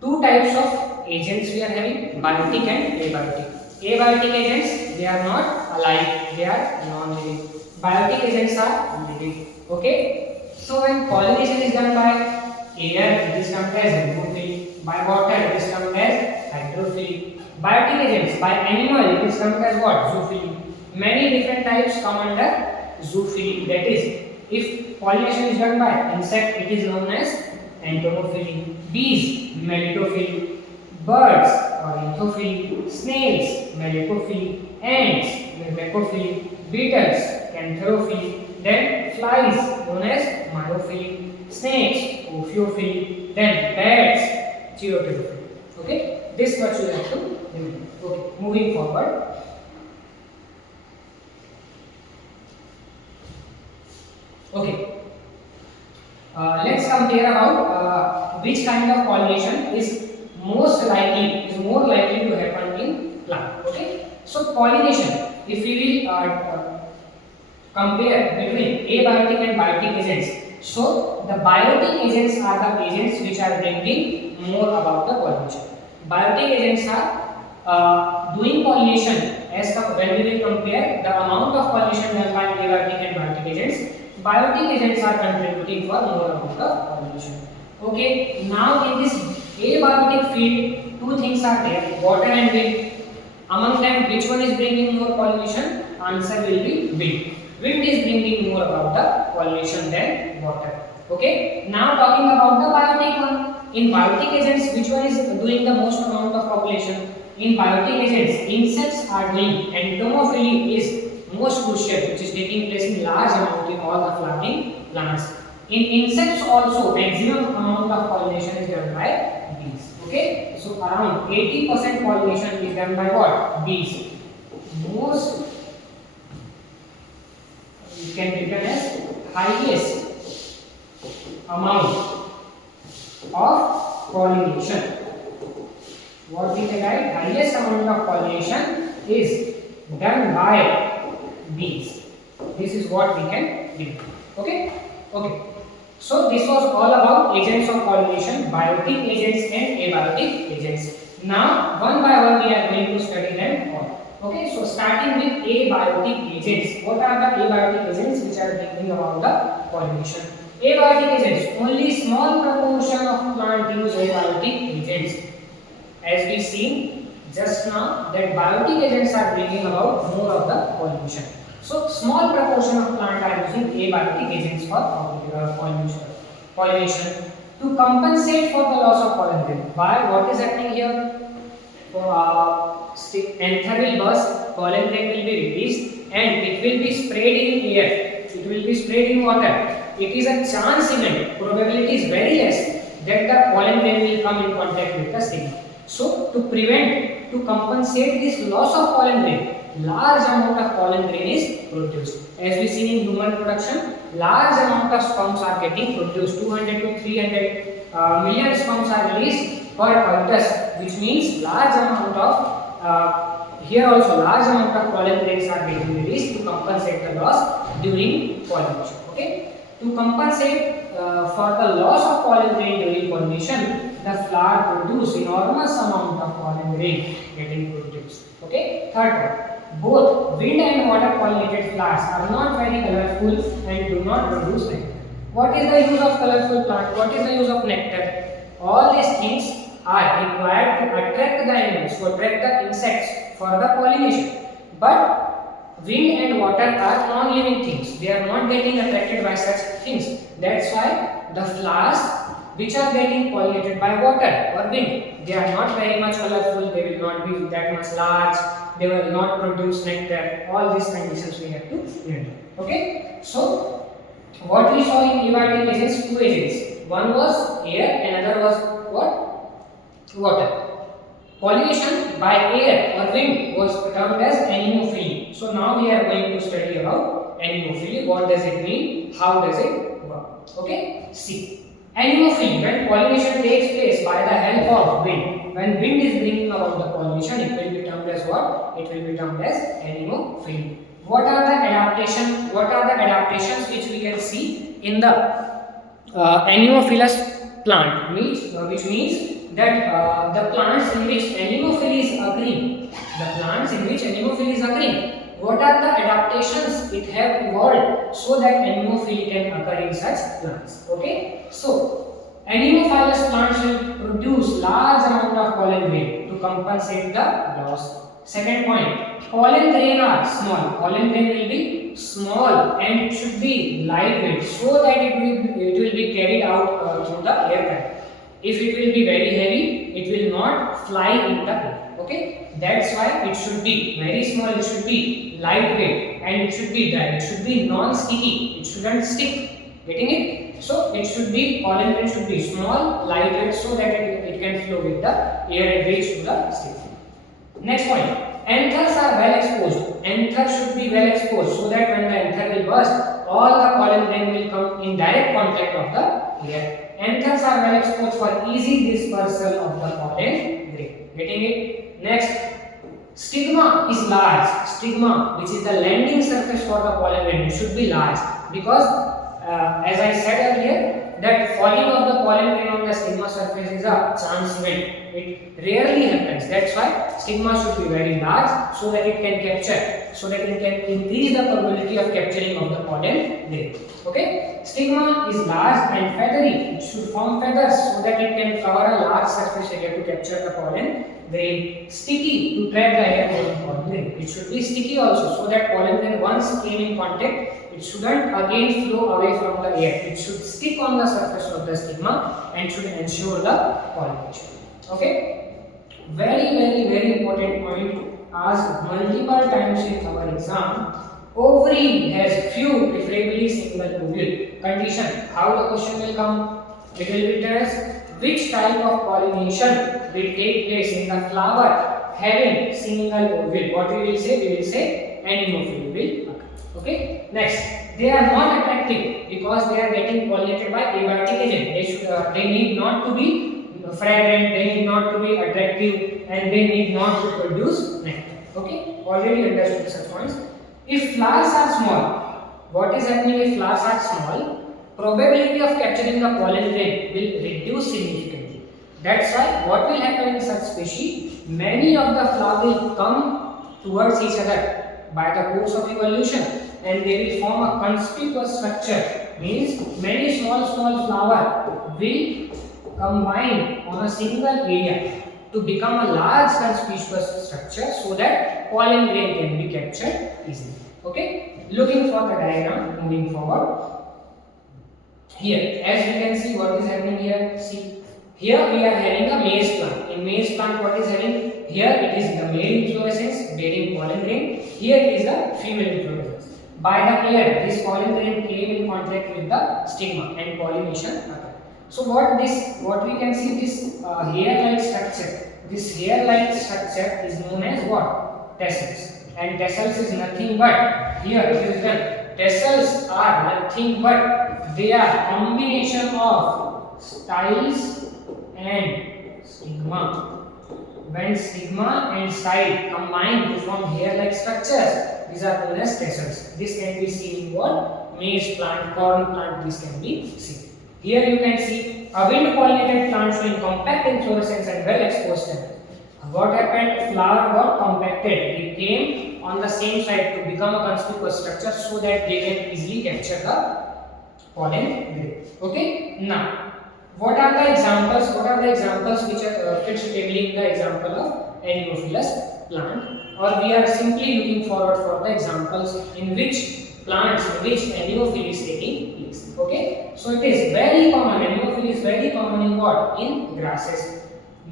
Two types of agents we are having, biotic and abiotic. Abiotic agents, they are not alive, they are non-living. Biotic agents are living. Okay. So when pollination is done by air, it is termed as anemophily. By water, it is termed as hydrophily. Biotic agents, by animal, it is termed as what? Zoophily. Many different types come under zoophily. That is, if pollination is done by insect, it is known as entomophily. Bees, melitophily. Birds, ornithophily. Snails, melicophily. Ants, myrmecophily. Beetles, cantherophily. Then flies, known as myophily. Snakes, ophiophily. Then bats, chiropterophily. Okay. This much you have to remember. Okay. Moving forward. Okay. Let's compare about which kind of pollination is more likely to happen in plant. Okay. So pollination, if we will compare between abiotic and biotic agents, so the biotic agents are the agents which are bringing more about the pollination. Biotic agents are doing pollination as when we will compare the amount of pollination done by abiotic and biotic agents. Biotic agents are contributing for more amount of pollination. Okay, now in this abiotic field, two things are there: water and wind. Among them, which one is bringing more pollination? Answer will be wind. Wind is bringing more about the pollination than water. Okay, now talking about the biotic one. In biotic agents, which one is doing the most amount of population? In biotic agents, insects are doing. Entomophily is most crucial, which is taking place in large amount in all the flowering plants. In insects also, maximum amount of pollination is done by bees. Okay, so around 80% pollination is done by what? Bees. Most, you can written as highest amount of pollination. What we can write? Highest amount of pollination is done by bees. This is what we can do. Okay? Okay. So this was all about agents of pollination, biotic agents and abiotic agents. Now one by one we are going to study them all. Okay, so starting with abiotic agents. What are the abiotic agents which are bringing about the pollination? Abiotic agents, only small proportion of plant use abiotic agents. As we seen just now that biotic agents are bringing about more of the pollination. So small proportion of plant are using abiotic agents for pollination to compensate for the loss of pollen grain. Why? What is happening here? Anther will burst, pollen grain will be released, and it will be sprayed in air. It will be sprayed in water. It is a chance event. Probability is very less that the pollen grain will come in contact with the stigma. So to compensate this loss of pollen grain, large amount of pollen grain is produced. As we see in human production, large amount of sperms are getting produced. 200 to 300 million sperms are released per coitus, which means large amount of here also large amount of pollen grains are getting released to compensate the loss during pollination. Okay, to compensate for the loss of pollen grain during pollination, the flower produce enormous amount of pollen grain getting produced. Okay, third point. Both wind and water pollinated flowers are not very colorful and do not produce nectar. What is the use of colorful plant? What is the use of nectar? All these things are required to attract the animals, to attract the insects for the pollination. But wind and water are non-living things. They are not getting attracted by such things. That's why the flowers which are getting pollinated by water or wind, they are not very much colorful, they will not be that much large, they will not produce nectar. All these conditions we have to handle. Okay, so what we saw in abiotic agents, two agents. One was air, another was what? Water. Pollination by air or wind was termed as anemophily. So now we are going to study about anemophily. What does it mean? How does it work? Okay, see. Anemophily, when pollination takes place by the help of wind, when wind is bringing about the pollination, it will be termed as what? It will be termed as anemophily. What are the adaptations? What are the adaptations which we can see in the anemophilous plant? Which means that the plants in which anemophily is occurring, what are the adaptations it have evolved so that anemophily can occur in such plants? Okay, so anemophilous plants will produce large amount of pollen grain to compensate the loss. Second point, pollen grain are small. Pollen grain will be small and it should be lightweight so that it will be carried out through the air pattern. If it will be very heavy, it will not fly in the air. Okay, that's why it should be very small, it should be lightweight, and it should be dry. It should be non-sticky. It shouldn't stick. Getting it? So it should be, pollen grain should be small, lightweight, so that it can flow with the air and reach to the stick. Next point. Anthers are well exposed. Anthers should be well exposed so that when the anther will burst, all the pollen grain will come in direct contact of the air. Anthers are well exposed for easy dispersal of the pollen grain. Getting it? Next, stigma is large. Stigma, which is the landing surface for the pollen grain, it should be large because, as I said earlier, that falling of the pollen grain on the stigma surface is a chance event. It rarely happens. That's why stigma should be very large so that it can capture, so that it can increase the probability of capturing of the pollen grain. Okay, stigma is large and feathery. It should form feathers so that it can cover a large surface area to capture the pollen grain. Sticky, to trap the air for the pollen grain. It should be sticky also so that pollen grain once came in contact, it shouldn't again flow away from the air. It should stick on the surface of the stigma and should ensure the pollination. Okay, very important point asked multiple times in our exam. Ovary has few, preferably single ovule. Condition. How the question will come? It will be tell us which type of pollination will take place in the flower having single ovule. What we will say? We will say anemophily will occur. Okay. Next, they are not attractive because they are getting pollinated by abiotic agent. They need not to be fragrant. They need not to be attractive, and they need not to produce nectar. Okay. Already understood such points. If flowers are small, what is happening if flowers are small? Probability of capturing the pollen grain will reduce significantly. That's why what will happen in such species? Many of the flowers will come towards each other by the course of evolution, and they will form a conspicuous structure. Means many small flower will combine on a single area to become a large conspicuous structure so that pollen grain can be captured easily. Okay, looking for the diagram moving forward. Here, as you can see, what is happening here? See, here we are having a maize plant. In maize plant, what is having? Here it is the male inflorescence bearing pollen grain. Here it is the female inflorescence. By the air, this pollen grain came in contact with the stigma and pollination occurred. So what we can see, this hair-like structure. This hair-like structure is known as what? Tassels. And tassels is nothing but, here it is written, tassels are nothing but they are combination of styles and stigma. When stigma and style combine to form hair-like structures, these are known as tassels. This can be seen in what? Maize plant, corn plant, this can be seen. Here you can see a wind-pollinated plant showing compact inflorescence and well-exposed stem. What happened? Flower got compacted. It came on the same side to become a conspicuous structure so that they can easily capture the pollen grain. Okay. Now, what are the examples? What are the examples which are fit suitably in the example of anemophilous plant? Or we are simply looking forward for the examples in which plants, in which anemophily is taking place. Okay. So it is very common. Anemophily is very common in what? In grasses.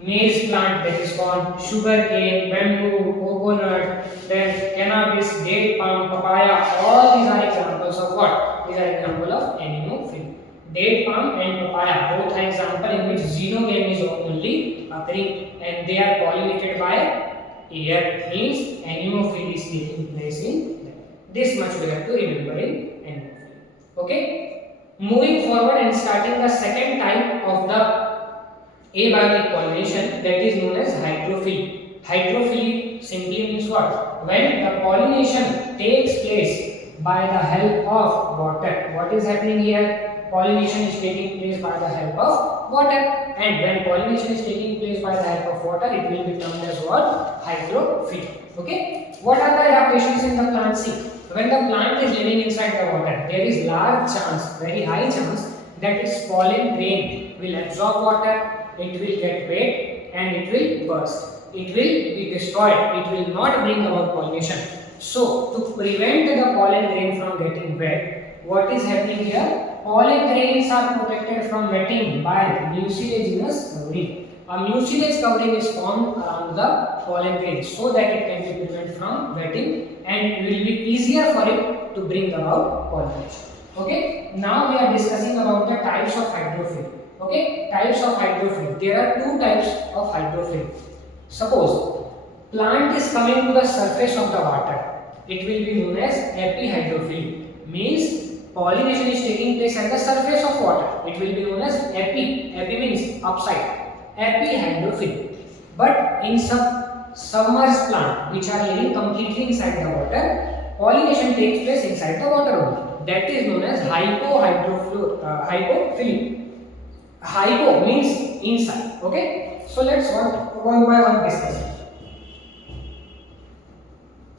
Maize plant, that is called sugarcane, bamboo, coconut, then cannabis, date palm, papaya. All these are examples of what? These are examples of anemophily. Date palm and papaya both are example in which xenogame is only occurring and they are pollinated by air. Means anemophily is taking place in them. This much we have to remember in anemophily. Okay. Moving forward and starting the second type of the abiotic pollination, that is known as hydrophily. Hydrophily simply means what? When the pollination takes place by the help of water. What is happening here? Pollination is taking place by the help of water, and when pollination is taking place by the help of water, it will be termed as what? Hydrophily. Okay. What are the adaptations in the plant? See, when the plant is living inside the water, there is large chance, very high chance, that its pollen grain will absorb water. It will get wet and it will burst. It will be destroyed. It will not bring about pollination. So, to prevent the pollen grain from getting wet, what is happening here? Pollen grains are protected from wetting by mucilaginous covering. A mucilage covering is formed around the pollen grain so that it can be prevented from wetting and it will be easier for it to bring about pollination. Okay. Now we are discussing about the types of hydrophily. Okay, types of hydrophily. There are two types of hydrophily. Suppose plant is coming to the surface of the water, it will be known as epihydrophily. Means pollination is taking place at the surface of water. It will be known as epi. Epi means upside. Epihydrophily. But in some submerged plant which are living completely inside the water, pollination takes place inside the water only. That is known as hypophily. Hypo means inside. Okay. So let's one by one discuss.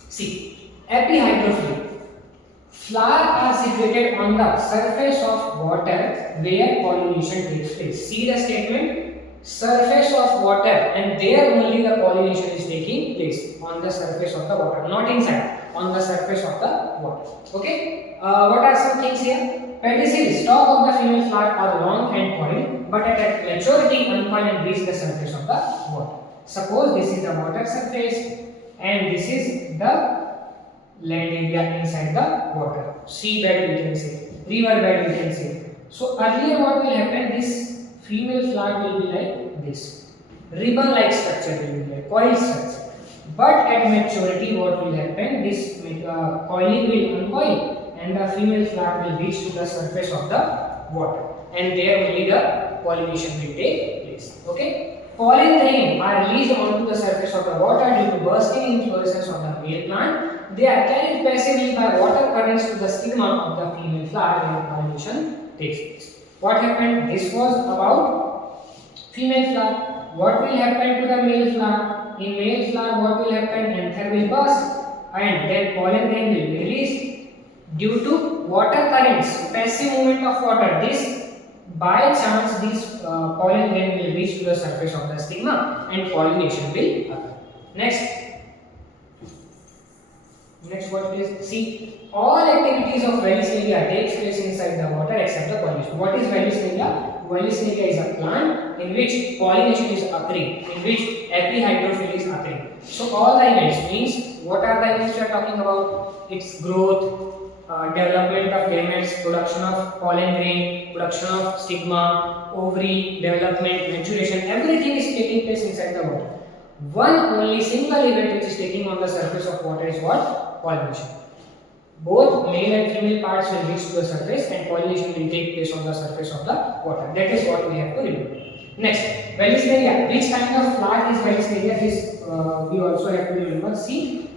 See, epihydrophily. Flowers are situated on the surface of water where pollination takes place. See the statement? Surface of water, and there only the pollination is taking place on the surface of the water, not inside, on the surface of the water. Okay. What are some things here? Pedicel, stalk of the female flower are long and coiled, but at maturity uncoil and reach the surface of the water. Suppose this is the water surface and this is the land area inside the water. Sea bed we can say, river bed we can say. So earlier what will happen, this female flower will be like this, ribbon like structure will be like coil structure. But at maturity what will happen, this coiling will uncoil and the female flower will reach to the surface of the water, and there only the pollination will take place. Okay. Pollen grains are released onto the surface of the water due to bursting inflorescence of the male plant. They are carried passively by water currents to the stigma of the female flower where pollination takes place. What happened? This was about female flower. What will happen to the male flower? In male flower, what will happen? Anther will burst and then pollen grain will be released due to water currents, passive movement of water. This by chance these pollen grain will reach to the surface of the stigma and pollination will occur. Next what is, see, all activities of Valisneria takes place inside the water except the pollination. What is Valisneria? Valisneria is a plant in which pollination is occurring, in which epihydrophy is occurring. So all the events means, what are the events we are talking about? Its growth, development of gametes, production of pollen grain, production of stigma, ovary, development, maturation, everything is taking place inside the water. One only single event which is taking on the surface of water is what? Pollination. Both male and female parts will reach to the surface and pollination will take place on the surface of the water. That is what we have to remember. Next, Valisneria. Which kind of flower is Valisneria? This we also have to remember. See,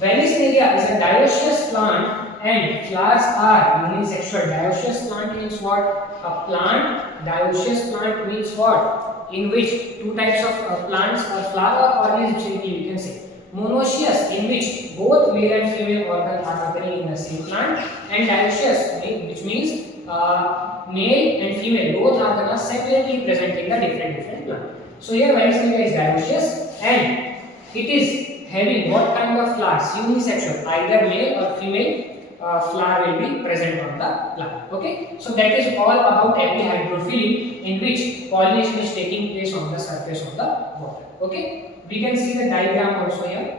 Valisneria is a dioecious plant and flowers are unisexual. Dioecious plant means what? A plant, dioecious plant means what? In which two types of plants or flower organs we can say. Monoecious, in which both male and female organs are occurring in the same plant, and dioecious, which means male and female both organs are separately present in the different plant. So here Valisneria is dioecious and it is having what kind of flowers? Unisexual, either male or female flower will be present on the plant. Okay, so that is all about epihydrophy, in which pollination is taking place on the surface of the water. Okay, we can see the diagram also here.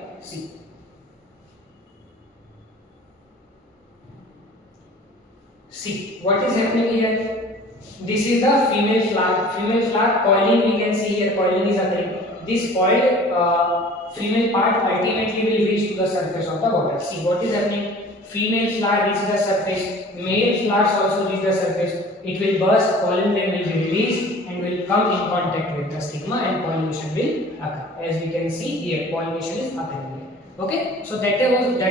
See what is happening here. This is the female flower. Female flower coiling, we can see here coiling is occurring. This coiled female part ultimately will reach to the surface of the water. See what is happening. Female flower reaches the surface, male flowers also reach the surface. It will burst, pollen grain will be released and will come in contact with the stigma and pollination will occur. As we can see here, pollination is occurring. Okay, so that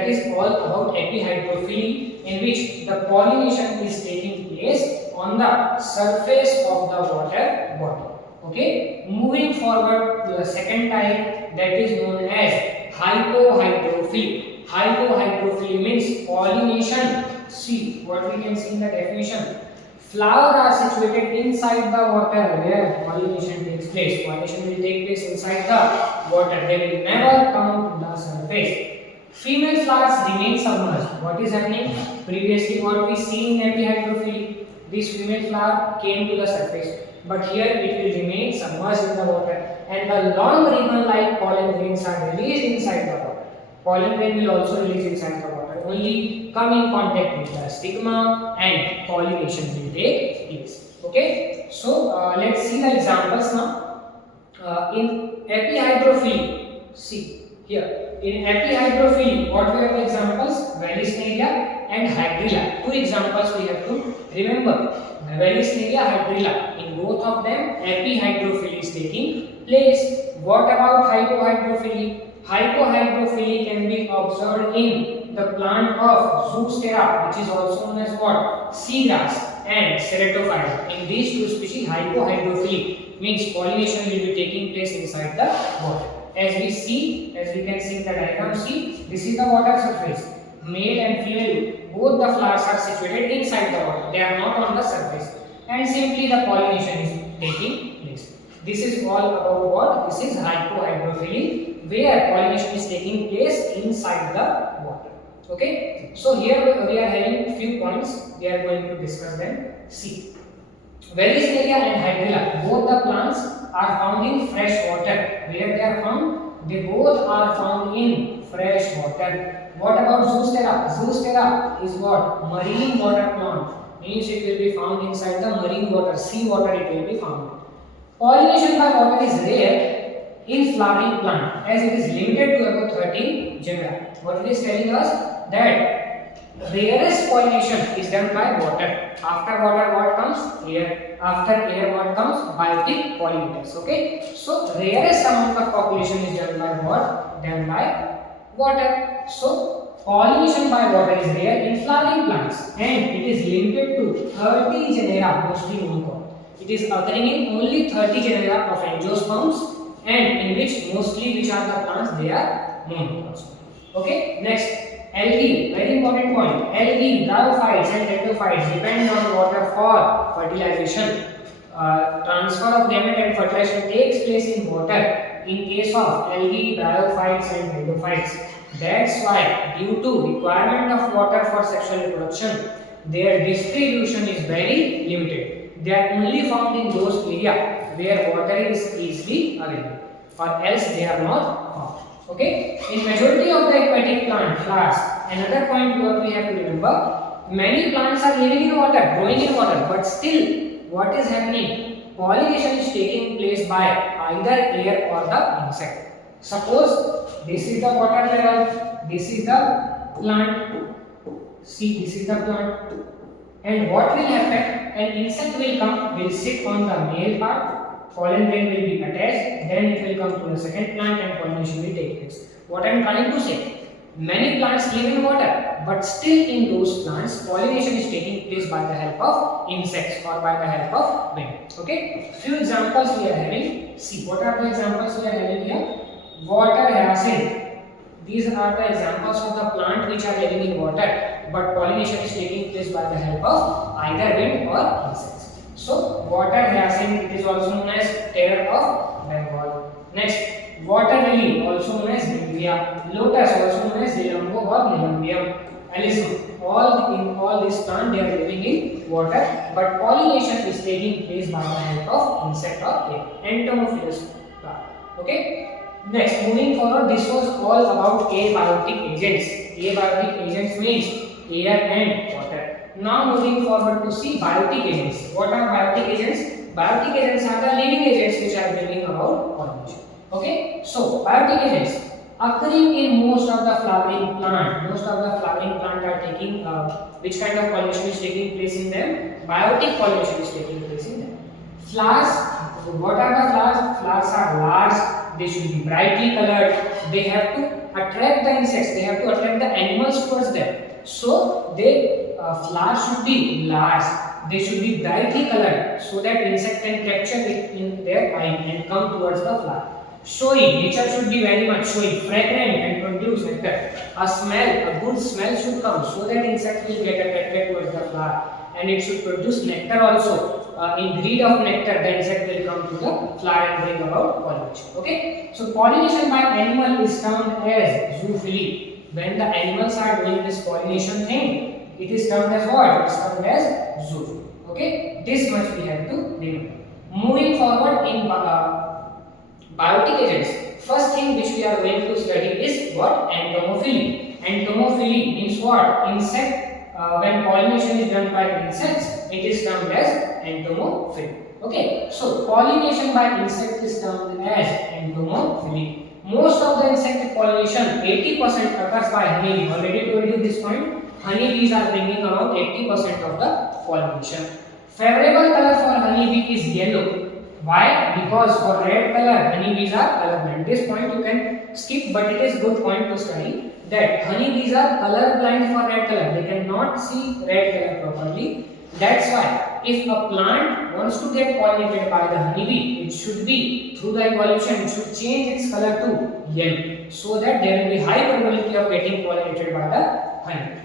is all about epihydrophy, in which the pollination is taking place on the surface of the water body. Okay, moving forward to the second type, that is known as hypohydrophy. Hypohydrophy means pollination. See what we can see in the definition. Flowers are situated inside the water where pollination takes place. Pollination will take place inside the water. They will never come to the surface. Female flowers remain submerged. What is happening? Previously what we see in epihydrophy, this female flower came to the surface. But here it will remain submerged in the water and the long ribbon-like pollen grains are released inside the water. Pollen grain will also release inside the water, only come in contact with the stigma and pollination will take place. Okay, so let's see the examples now. In epihydrophy, see here, in epihydrophy, what we have the examples? Valisneria and Hydrilla. Two examples we have to remember. Valisneria, Hydrilla. In both of them, epihydrophy is taking place. What about hypohydrophy? Hypohydrophy can be observed in the plant of Zostera, which is also known as what? Seagrass and Ceratophylla. In these two species, hypohydrophy means pollination will be taking place inside the water. As we can see in the diagram, see, this is the water surface. Male and female, both the flowers are situated inside the water. They are not on the surface. And simply the pollination is taking place. This is all about what? This is hypohydrophy, where pollination is taking place inside the water. Okay, so here we are having few points. We are going to discuss them. See, Valisneria and Hydrilla, both the plants are found in fresh water. Where they are found? They both are found in fresh water. What about Zostera? Zostera is what? Marine water plant. Means it will be found inside the marine water, sea water it will be found. Pollination by water is rare in flowering plant as it is limited to about 13 genera. What it is telling us that rarest pollination is done by water. After water what comes? Air. After air what comes? Biotic pollinators. Okay. So rarest amount of population is done by what? Done by water. So pollination by water is rare in flowering plants and it is limited to 30 genera, mostly monocot. It is occurring in only 30 genera of angiosperms and in which are the plants, they are monocots. Okay, next algae, very important point. Algae, bryophytes and terophytes depend on water for fertilization. Transfer of gamete and fertilization takes place in water in case of algae, bryophytes and terophytes. That's why due to requirement of water for sexual reproduction, their distribution is very limited. They are only found in those areas where water is easily available, or else they are not found. Okay. In majority of the aquatic plant flowers, another point what we have to remember, many plants are living in water, growing in water, but still what is happening? Pollination is taking place by either air or the insect. Suppose this is the water level, this is the plant, see this is the plant, and what will happen? An insect will come, will sit on the male part, pollen grain will be attached, then it will come to the second plant and pollination will take place. What I am trying to say, many plants live in water, but still in those plants pollination is taking place by the help of insects or by the help of wind. Okay, few examples we are having. See, what are the examples we are having here? Water hyacinth. These are the examples of the plant which are living in water, but pollination is taking place by the help of either wind or insects. So water hyacinth, it is also known as terror of Bengal. Next, water lily, also known as Nivea. Lotus, also known as Nelumbo or Nelumbium. Alyssum, all these plants they are living in water, but pollination is taking place by the help of insect or entomophilous plant. Okay. Next, moving forward, this was all about abiotic agents. Abiotic agents means air and water. Now moving forward to see biotic agents. What are biotic agents? Biotic agents are the living agents which are bringing about pollination. Okay, so biotic agents occurring in most of the flowering plant. Most of the flowering plant are taking which kind of pollination is taking place in them? Biotic pollination is taking place in them. Flowers. What are the flowers? Flowers are large. They should be brightly colored. They have to attract the insects. They have to attract the animals towards them. So they flowers should be large. They should be brightly colored so that insect can capture it in their eye and come towards the flower. Showy. Nature should be very much showy, fragrant and produce nectar. A good smell should come so that insect will get attracted towards the flower, and it should produce nectar also. In greed of nectar, the insect will come to the flower and bring about pollination. Okay. So pollination by animal is termed as zoophily. When the animals are doing this pollination thing, it is termed as what? It is termed as zoophily. Okay. This much we have to remember. Moving forward in biotic agents, first thing which we are going to study is what? Entomophily. Entomophily means what? Insect. When pollination is done by insects, it is termed as entomophily. Okay, so pollination by insect is termed as entomophily. Most of the insect pollination, 80% occurs by honeybee. Already told you this point. Honeybees are bringing around 80% of the pollination. Favorable color for honeybee is yellow. Why? Because for red color, honeybees are colorblind. This point you can skip, but it is good point to study that honeybees are colorblind for red color. They cannot see red color properly. That's why if a plant wants to get pollinated by the honeybee, it should be through the evolution, it should change its color to yellow so that there will be high probability of getting pollinated by the honey.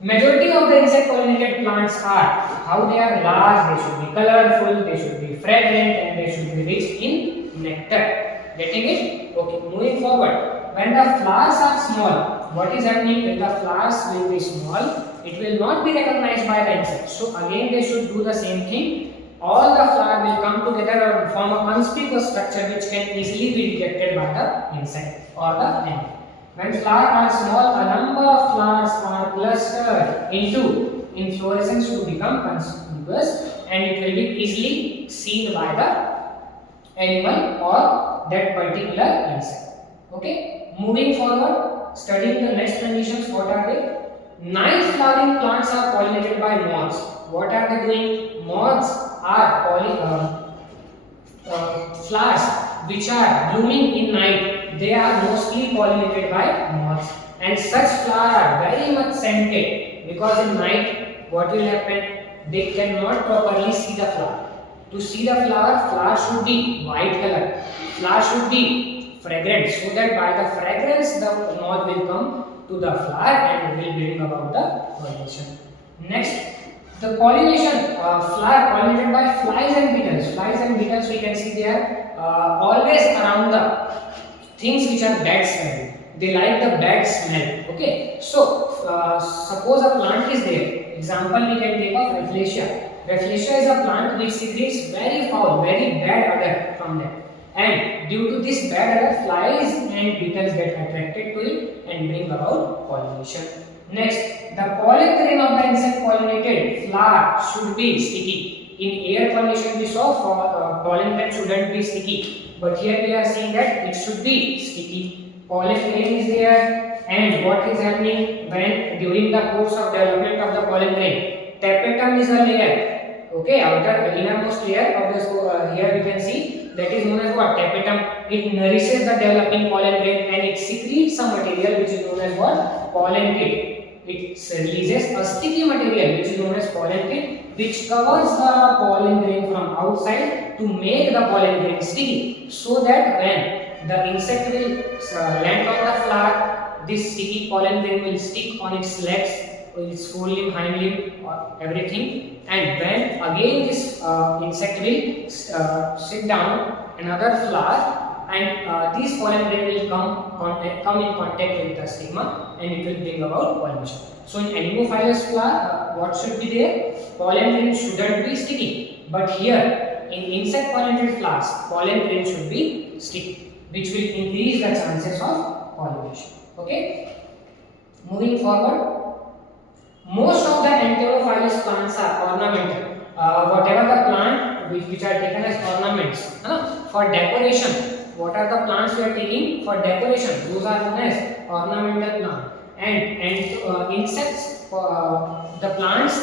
Majority of the insect pollinated plants are how they are large, they should be colorful, they should be fragrant, and they should be rich in nectar. Getting it? Okay, moving forward. When the flowers are small, what is happening? When the flowers will be small, it will not be recognized by the insect. So again they should do the same thing. all the flower will come together and form a conspicuous structure which can easily be detected by the insect or the animal. When flowers are small, a number of flowers are clustered into inflorescence to become conspicuous, and it will be easily seen by the animal or that particular insect. Okay, moving forward, studying the next conditions. What are they? Night flowering plants are pollinated by moths. What are they doing? Moths are flowers which are blooming in night. They are mostly pollinated by moths, and such flowers are very much scented because in night what will happen? They cannot properly see the flower. To see the flower, flower should be white color. Flower should be fragrant, so that by the fragrance the moth will come to the flower and will bring about the pollination. Next, the pollination, flower pollinated by flies and beetles. Flies and beetles, we can see they are always around the things which are bad smell. They like the bad smell. Okay, so suppose a plant is there. Example we can take of Rafflesia. Rafflesia is a plant which secretes very foul, very bad odor from them. And due to this bad odor, flies and beetles get attracted to it and bring about pollination. Next, the pollen grain of the insect pollinated flower should be sticky. In air pollination we saw for pollen grain shouldn't be sticky, but here we are seeing that it should be sticky. Pollen grain is there, and what is happening when during the course of development of the pollen grain? Tapetum is a layer, okay, outer innermost layer of this. Here we can see that is known as what? Tapetum. It nourishes the developing pollen grain and it secretes some material which is known as what? Pollen kit. It releases a sticky material which is known as pollen kit, which covers the pollen grain from outside to make the pollen grain sticky, so that when the insect will land on the flower, this sticky pollen grain will stick on its legs, its forelimb, hind limb, or everything, and when again this insect will sit down another flower, and these pollen grain will come in contact with the stigma, and it will bring about pollination. So in Anemophilus flower, what should be there? Pollen grain shouldn't be sticky, but here in insect pollinated flowers, pollen grain should be sticky, which will increase the chances of pollination. Okay. Moving forward, most of the Antherophilous plants are ornamental. Whatever the plant which are taken as ornaments for decoration. What are the plants we are taking for decoration? Those are known as ornamental plants. And insects, the plants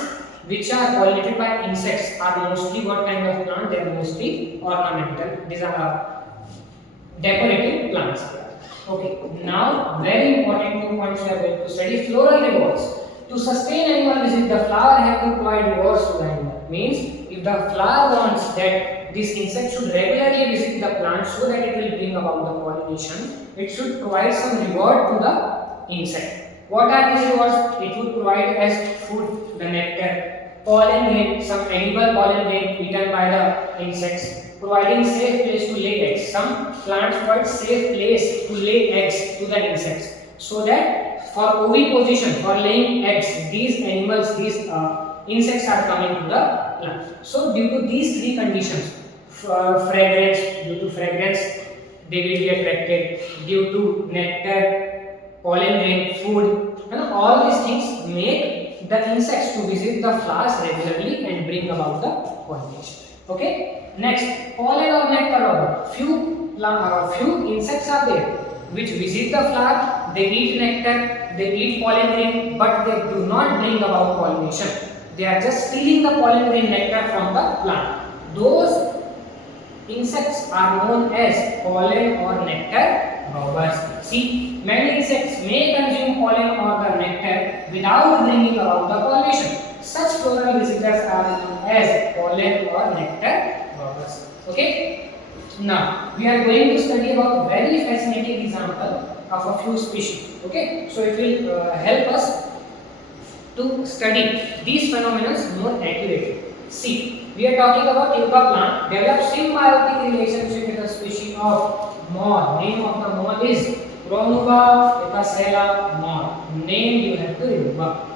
which are pollinated by insects are mostly what kind of plant? They are mostly ornamental. These are decorative plants. Okay. Now, very important 2 points we are going to study. Floral rewards. To sustain animal visit, the flower have to provide rewards to the animal. Means, if the flower wants that this insect should regularly visit the plant so that it will bring about the pollination, it should provide some reward to the insect. What are these rewards? It would provide as food, the nectar, pollen grain, some animal pollen grain eaten by the insects, providing safe place to lay eggs. Some plants provide safe place to lay eggs to the insects, so that for oviposition, for laying eggs, these animals, these insects are coming to the plant. So due to these 3 conditions, fragrance, due to fragrance they will be attracted, due to nectar, pollen grain, food, and all these things make the insects to visit the flowers regularly and bring about the pollination. Okay. Next, pollen or nectar odor. Few insects are there which visit the flower, they eat nectar, they eat pollen grain, but they do not bring about pollination. They are just stealing the pollen grain nectar from the plant. Those insects are known as pollen or nectar robbers. See, many insects may consume pollen or the nectar without bringing about the pollination. Such floral visitors are known as pollen or nectar robbers. Okay. Now we are going to study about very fascinating example of a few species. Okay. So it will help us to study these phenomena more accurately. See, we are talking about yucca plant develops symbiotic relationship with a species of moth. Name of the moth is Pronuba yucacella moth. Name you have to remember.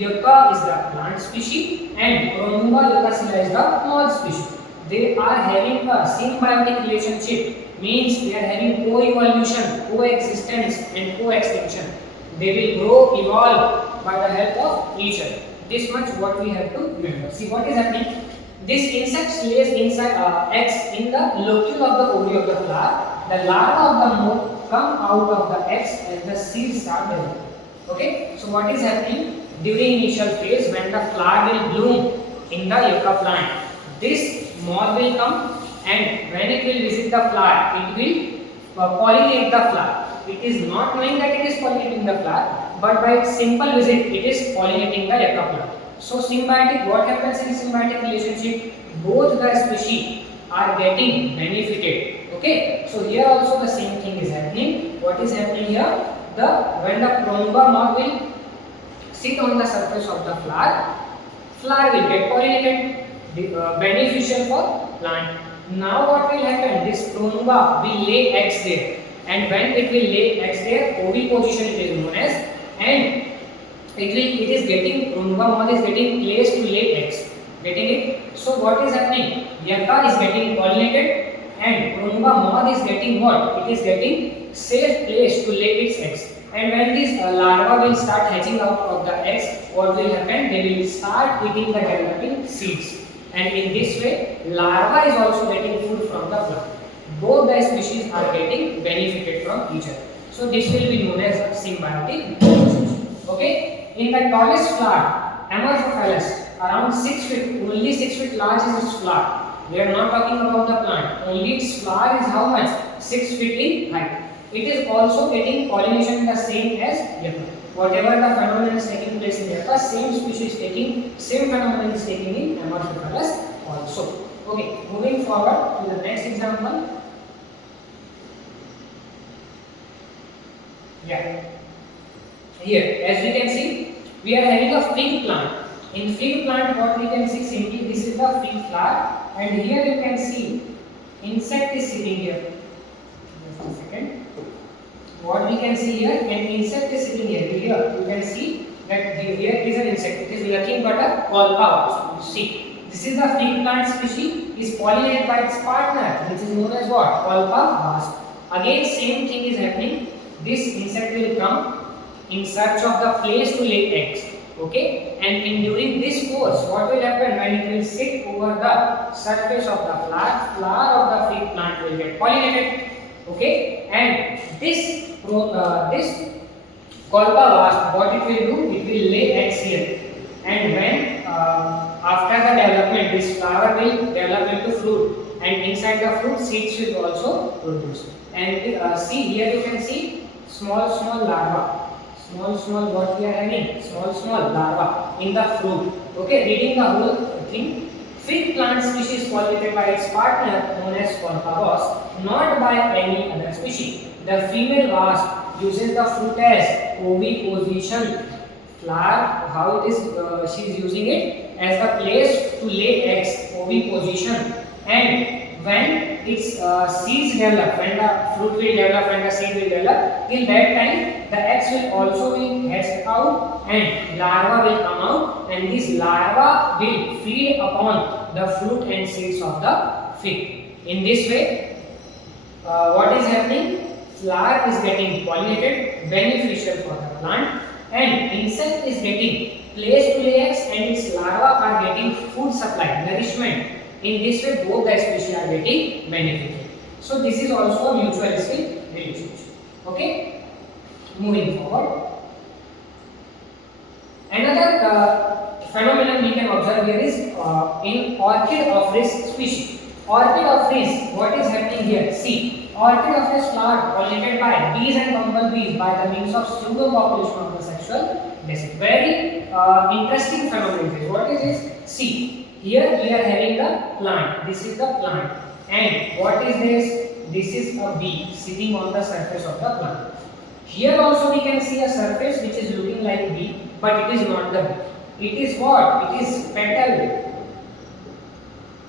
Yucca is the plant species and Pronuba yuccacilla is the moth species. They are having a symbiotic relationship, means they are having co-evolution, coexistence and co-extinction. They will grow, evolve by the help of each other. This much what we have to remember. See what is happening. This insect lays inside eggs in the locule of the ovary of the flower. The larva of the moth come out of the eggs as the seeds start developing. Okay, so what is happening during initial phase when the flower will bloom in the yucca plant? This moth will come and when it will visit the flower, it will pollinate the flower. It is not knowing that it is pollinating the flower, but by its simple visit, it is pollinating the yucca plant. So symbiotic, what happens in symbiotic relationship? Both the species are getting benefited. Okay, so here also the same thing is happening. What is happening here? When the Pronuba moth will sit on the surface of the flower, flower will get pollinated, beneficial for plant. Now what will happen? This Pronuba will lay eggs there, and when it will lay eggs there, oviposition it is known as, and Pronuba moth is getting place to lay eggs. Getting it? So what is happening? Yucca is getting pollinated and Pronuba moth is getting what? It is getting safe place to lay its eggs. And when these larvae will start hatching out of the eggs, what will happen? They will start eating the developing seeds. And in this way, larva is also getting food from the plant. Both the species are getting benefited from each other. So this will be known as a symbiotic relationship. Okay? In the tallest flower, Amorphophallus, around 6 feet, only 6 feet large is its flower. We are not talking about the plant. Only its flower is how much? 6 feet in height. It is also getting pollination the same as yucca. Whatever the phenomenon is taking place in yucca, same species taking, same phenomenon is taking in Amorphophallus also. Okay, moving forward to the next example. Yeah. Here, as we can see, we are having a fig plant. In fig plant, what we can see simply, this is the fig flower, and here you can see insect is sitting here. Just a second. What we can see here, an insect is sitting here. Here you can see that here is an insect. It is nothing but a colpa. You see, this is the fig plant species is pollinated by its partner, which is known as what? Colpa wasp. Again, same thing is happening. This insect will come in search of the place to lay eggs. Okay, and during this course, what will happen when it will sit over the surface of the flower of the fig plant will get pollinated. Okay, and this colpa wasp, what it will do? It will lay eggs here, and when after the development, this flower will develop into fruit, and inside the fruit, seeds will also produce. And see here, you can see small larva. Small what we are having? Small larva in the fruit. Okay, reading the whole thing. Fig plant species pollinated by its partner known as colpa wasp, not by any other species. The female wasp uses the fruit as oviposition. Flower, how it is? She is using it as the place to lay eggs. Oviposition. And when its seeds develop, when the fruit will develop, when the seed will develop, till that time the eggs will also be hatched out and larva will come out, and this larva will feed upon the fruit and seeds of the fig. In this way, what is happening? Flower is getting pollinated, beneficial for the plant, and insect is getting place to lay eggs, and its larva are getting food supply, nourishment. In this way, both the species are getting benefited. So this is also a mutualistic relationship. Okay. Moving forward, another phenomenon we can observe here is in Orchid Ophrys species. Orchid Ophrys, what is happening here? See, Orchid Ophrys flower pollinated by bees and bumblebees by the means of pseudopopulation of the sexual descent. Very interesting phenomenon. What is this? See. Here we are having the plant. This is the plant. And what is this? This is a bee sitting on the surface of the plant. Here also we can see a surface which is looking like bee, but it is not the bee. It is what? It is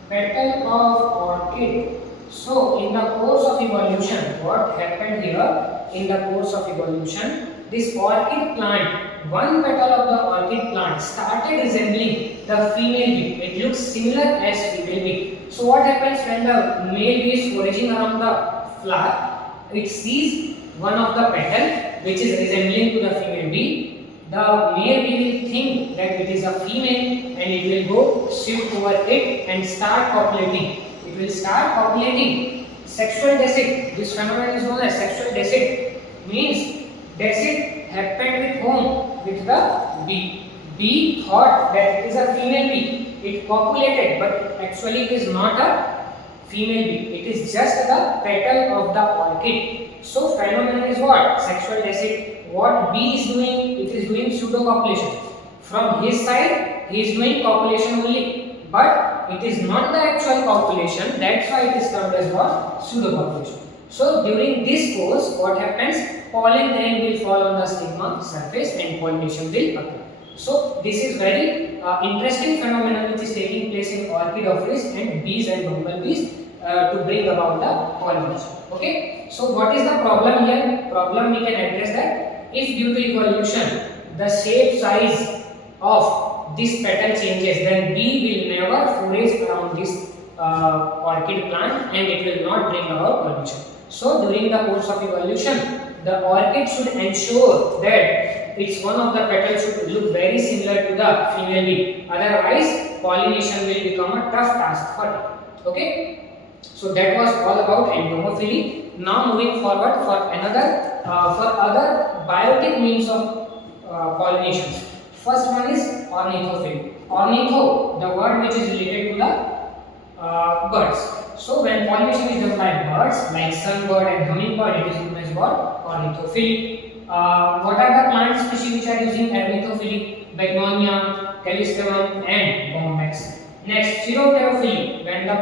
petal of orchid. So in the course of evolution, what happened here? In the course of evolution, this orchid plant, one petal of the orchid plant started resembling the female bee. It looks similar as female bee. So what happens when the male bee is foraging around the flower? It sees one of the petal which is resembling to the female bee. The male bee will think that it is a female and it will go shift over it and start copulating. It will start copulating. Sexual descent. This phenomenon is known as sexual descent. Means descent happened with whom? With the bee. Bee thought that it is a female bee. It copulated, but actually it is not a female bee. It is just the petal of the orchid. So phenomenon is what? Sexual descent. What bee is doing? It is doing pseudo copulation. From his side, he is doing copulation only, but it is not the actual copulation. That's why it is termed as what? Pseudo copulation. So during this course, what happens? Pollen grain will fall on the stigma surface and pollination will occur. So this is very interesting phenomenon which is taking place in orchid and bees and bumblebees to bring about the pollination. Okay. So what is the problem here? Problem we can address that if due to evolution the shape size of this petal changes, then bee will never forage around this orchid plant and it will not bring about pollination. So during the course of evolution, the orchid should ensure that its one of the petals should look very similar to the female bee. Otherwise, pollination will become a tough task for it. Okay. So that was all about entomophily. Now moving forward for another for other biotic means of pollination. First one is ornithophily. Ornitho, the word which is related to the birds. So when pollination is done by birds like sunbird and hummingbird, it is known as what? Ornithophily. What are the plant species which are using ornithophily? Begonia, Callistemum and Bombax. Next, chiropterophily. When the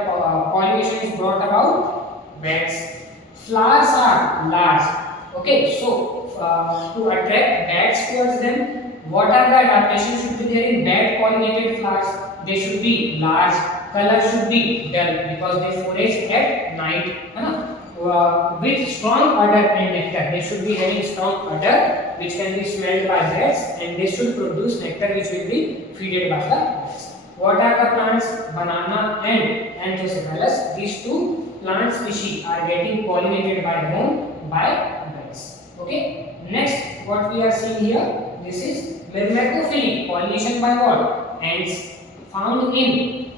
pollination is brought about, bats. Flowers are large. Okay, so to attract bats towards them, what are the adaptations should be there in bat pollinated flowers? They should be large, color should be dull because they forage at night. With strong odor and nectar. They should be having strong odor which can be smelled by bats and they should produce nectar which will be fed by the bats. What are the plants? Banana and Anthocephalus. These two plant species are getting pollinated by whom? By bats. Okay. Next, what we are seeing here, this is Myrmecophily. Pollination by what? Ants. Found in,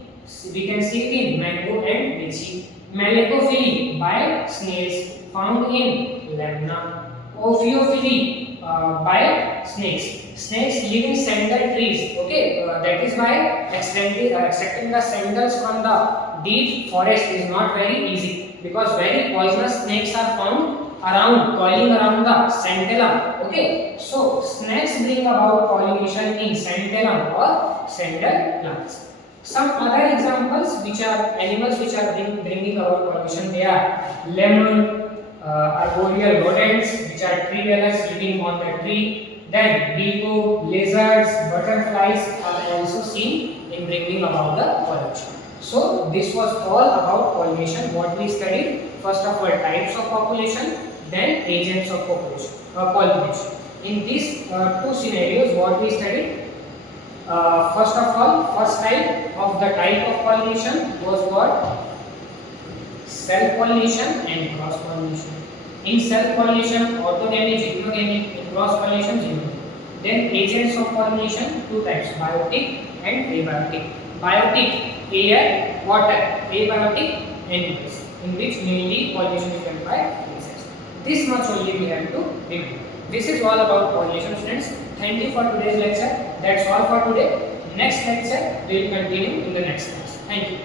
we can see it in mango and lychee. Malecophily by snails. Found in lamina. Ophiophily by snakes. Snakes live in sandal trees. Okay, that is why extracting the sandals from the deep forest is not very easy because very poisonous snakes are found around, coiling around the santalum. Okay, so snakes bring about pollination in santalum or sandal plants. Some other examples which are animals which are bringing about pollination, they are lemon, arboreal rodents which are tree dwellers living on the tree. Then gecko, lizards, butterflies are also seen in bringing about the pollination. So this was all about pollination. What we studied, first of all types of population, then agents of pollination. In these two scenarios, what we studied, first of all, first type of the type of pollination was what? Self-pollination and cross-pollination. In self-pollination, autogamic, heterogamic. In cross-pollination, xenogamic. Then agents of pollination, two types, biotic and abiotic. Biotic, air, water. Abiotic, animals, in which mainly pollination is done by insects. This much only we have to remember. This is all about pollination, students. Thank you for today's lecture. That's all for today. Next lecture we will continue in the next class. Thank you.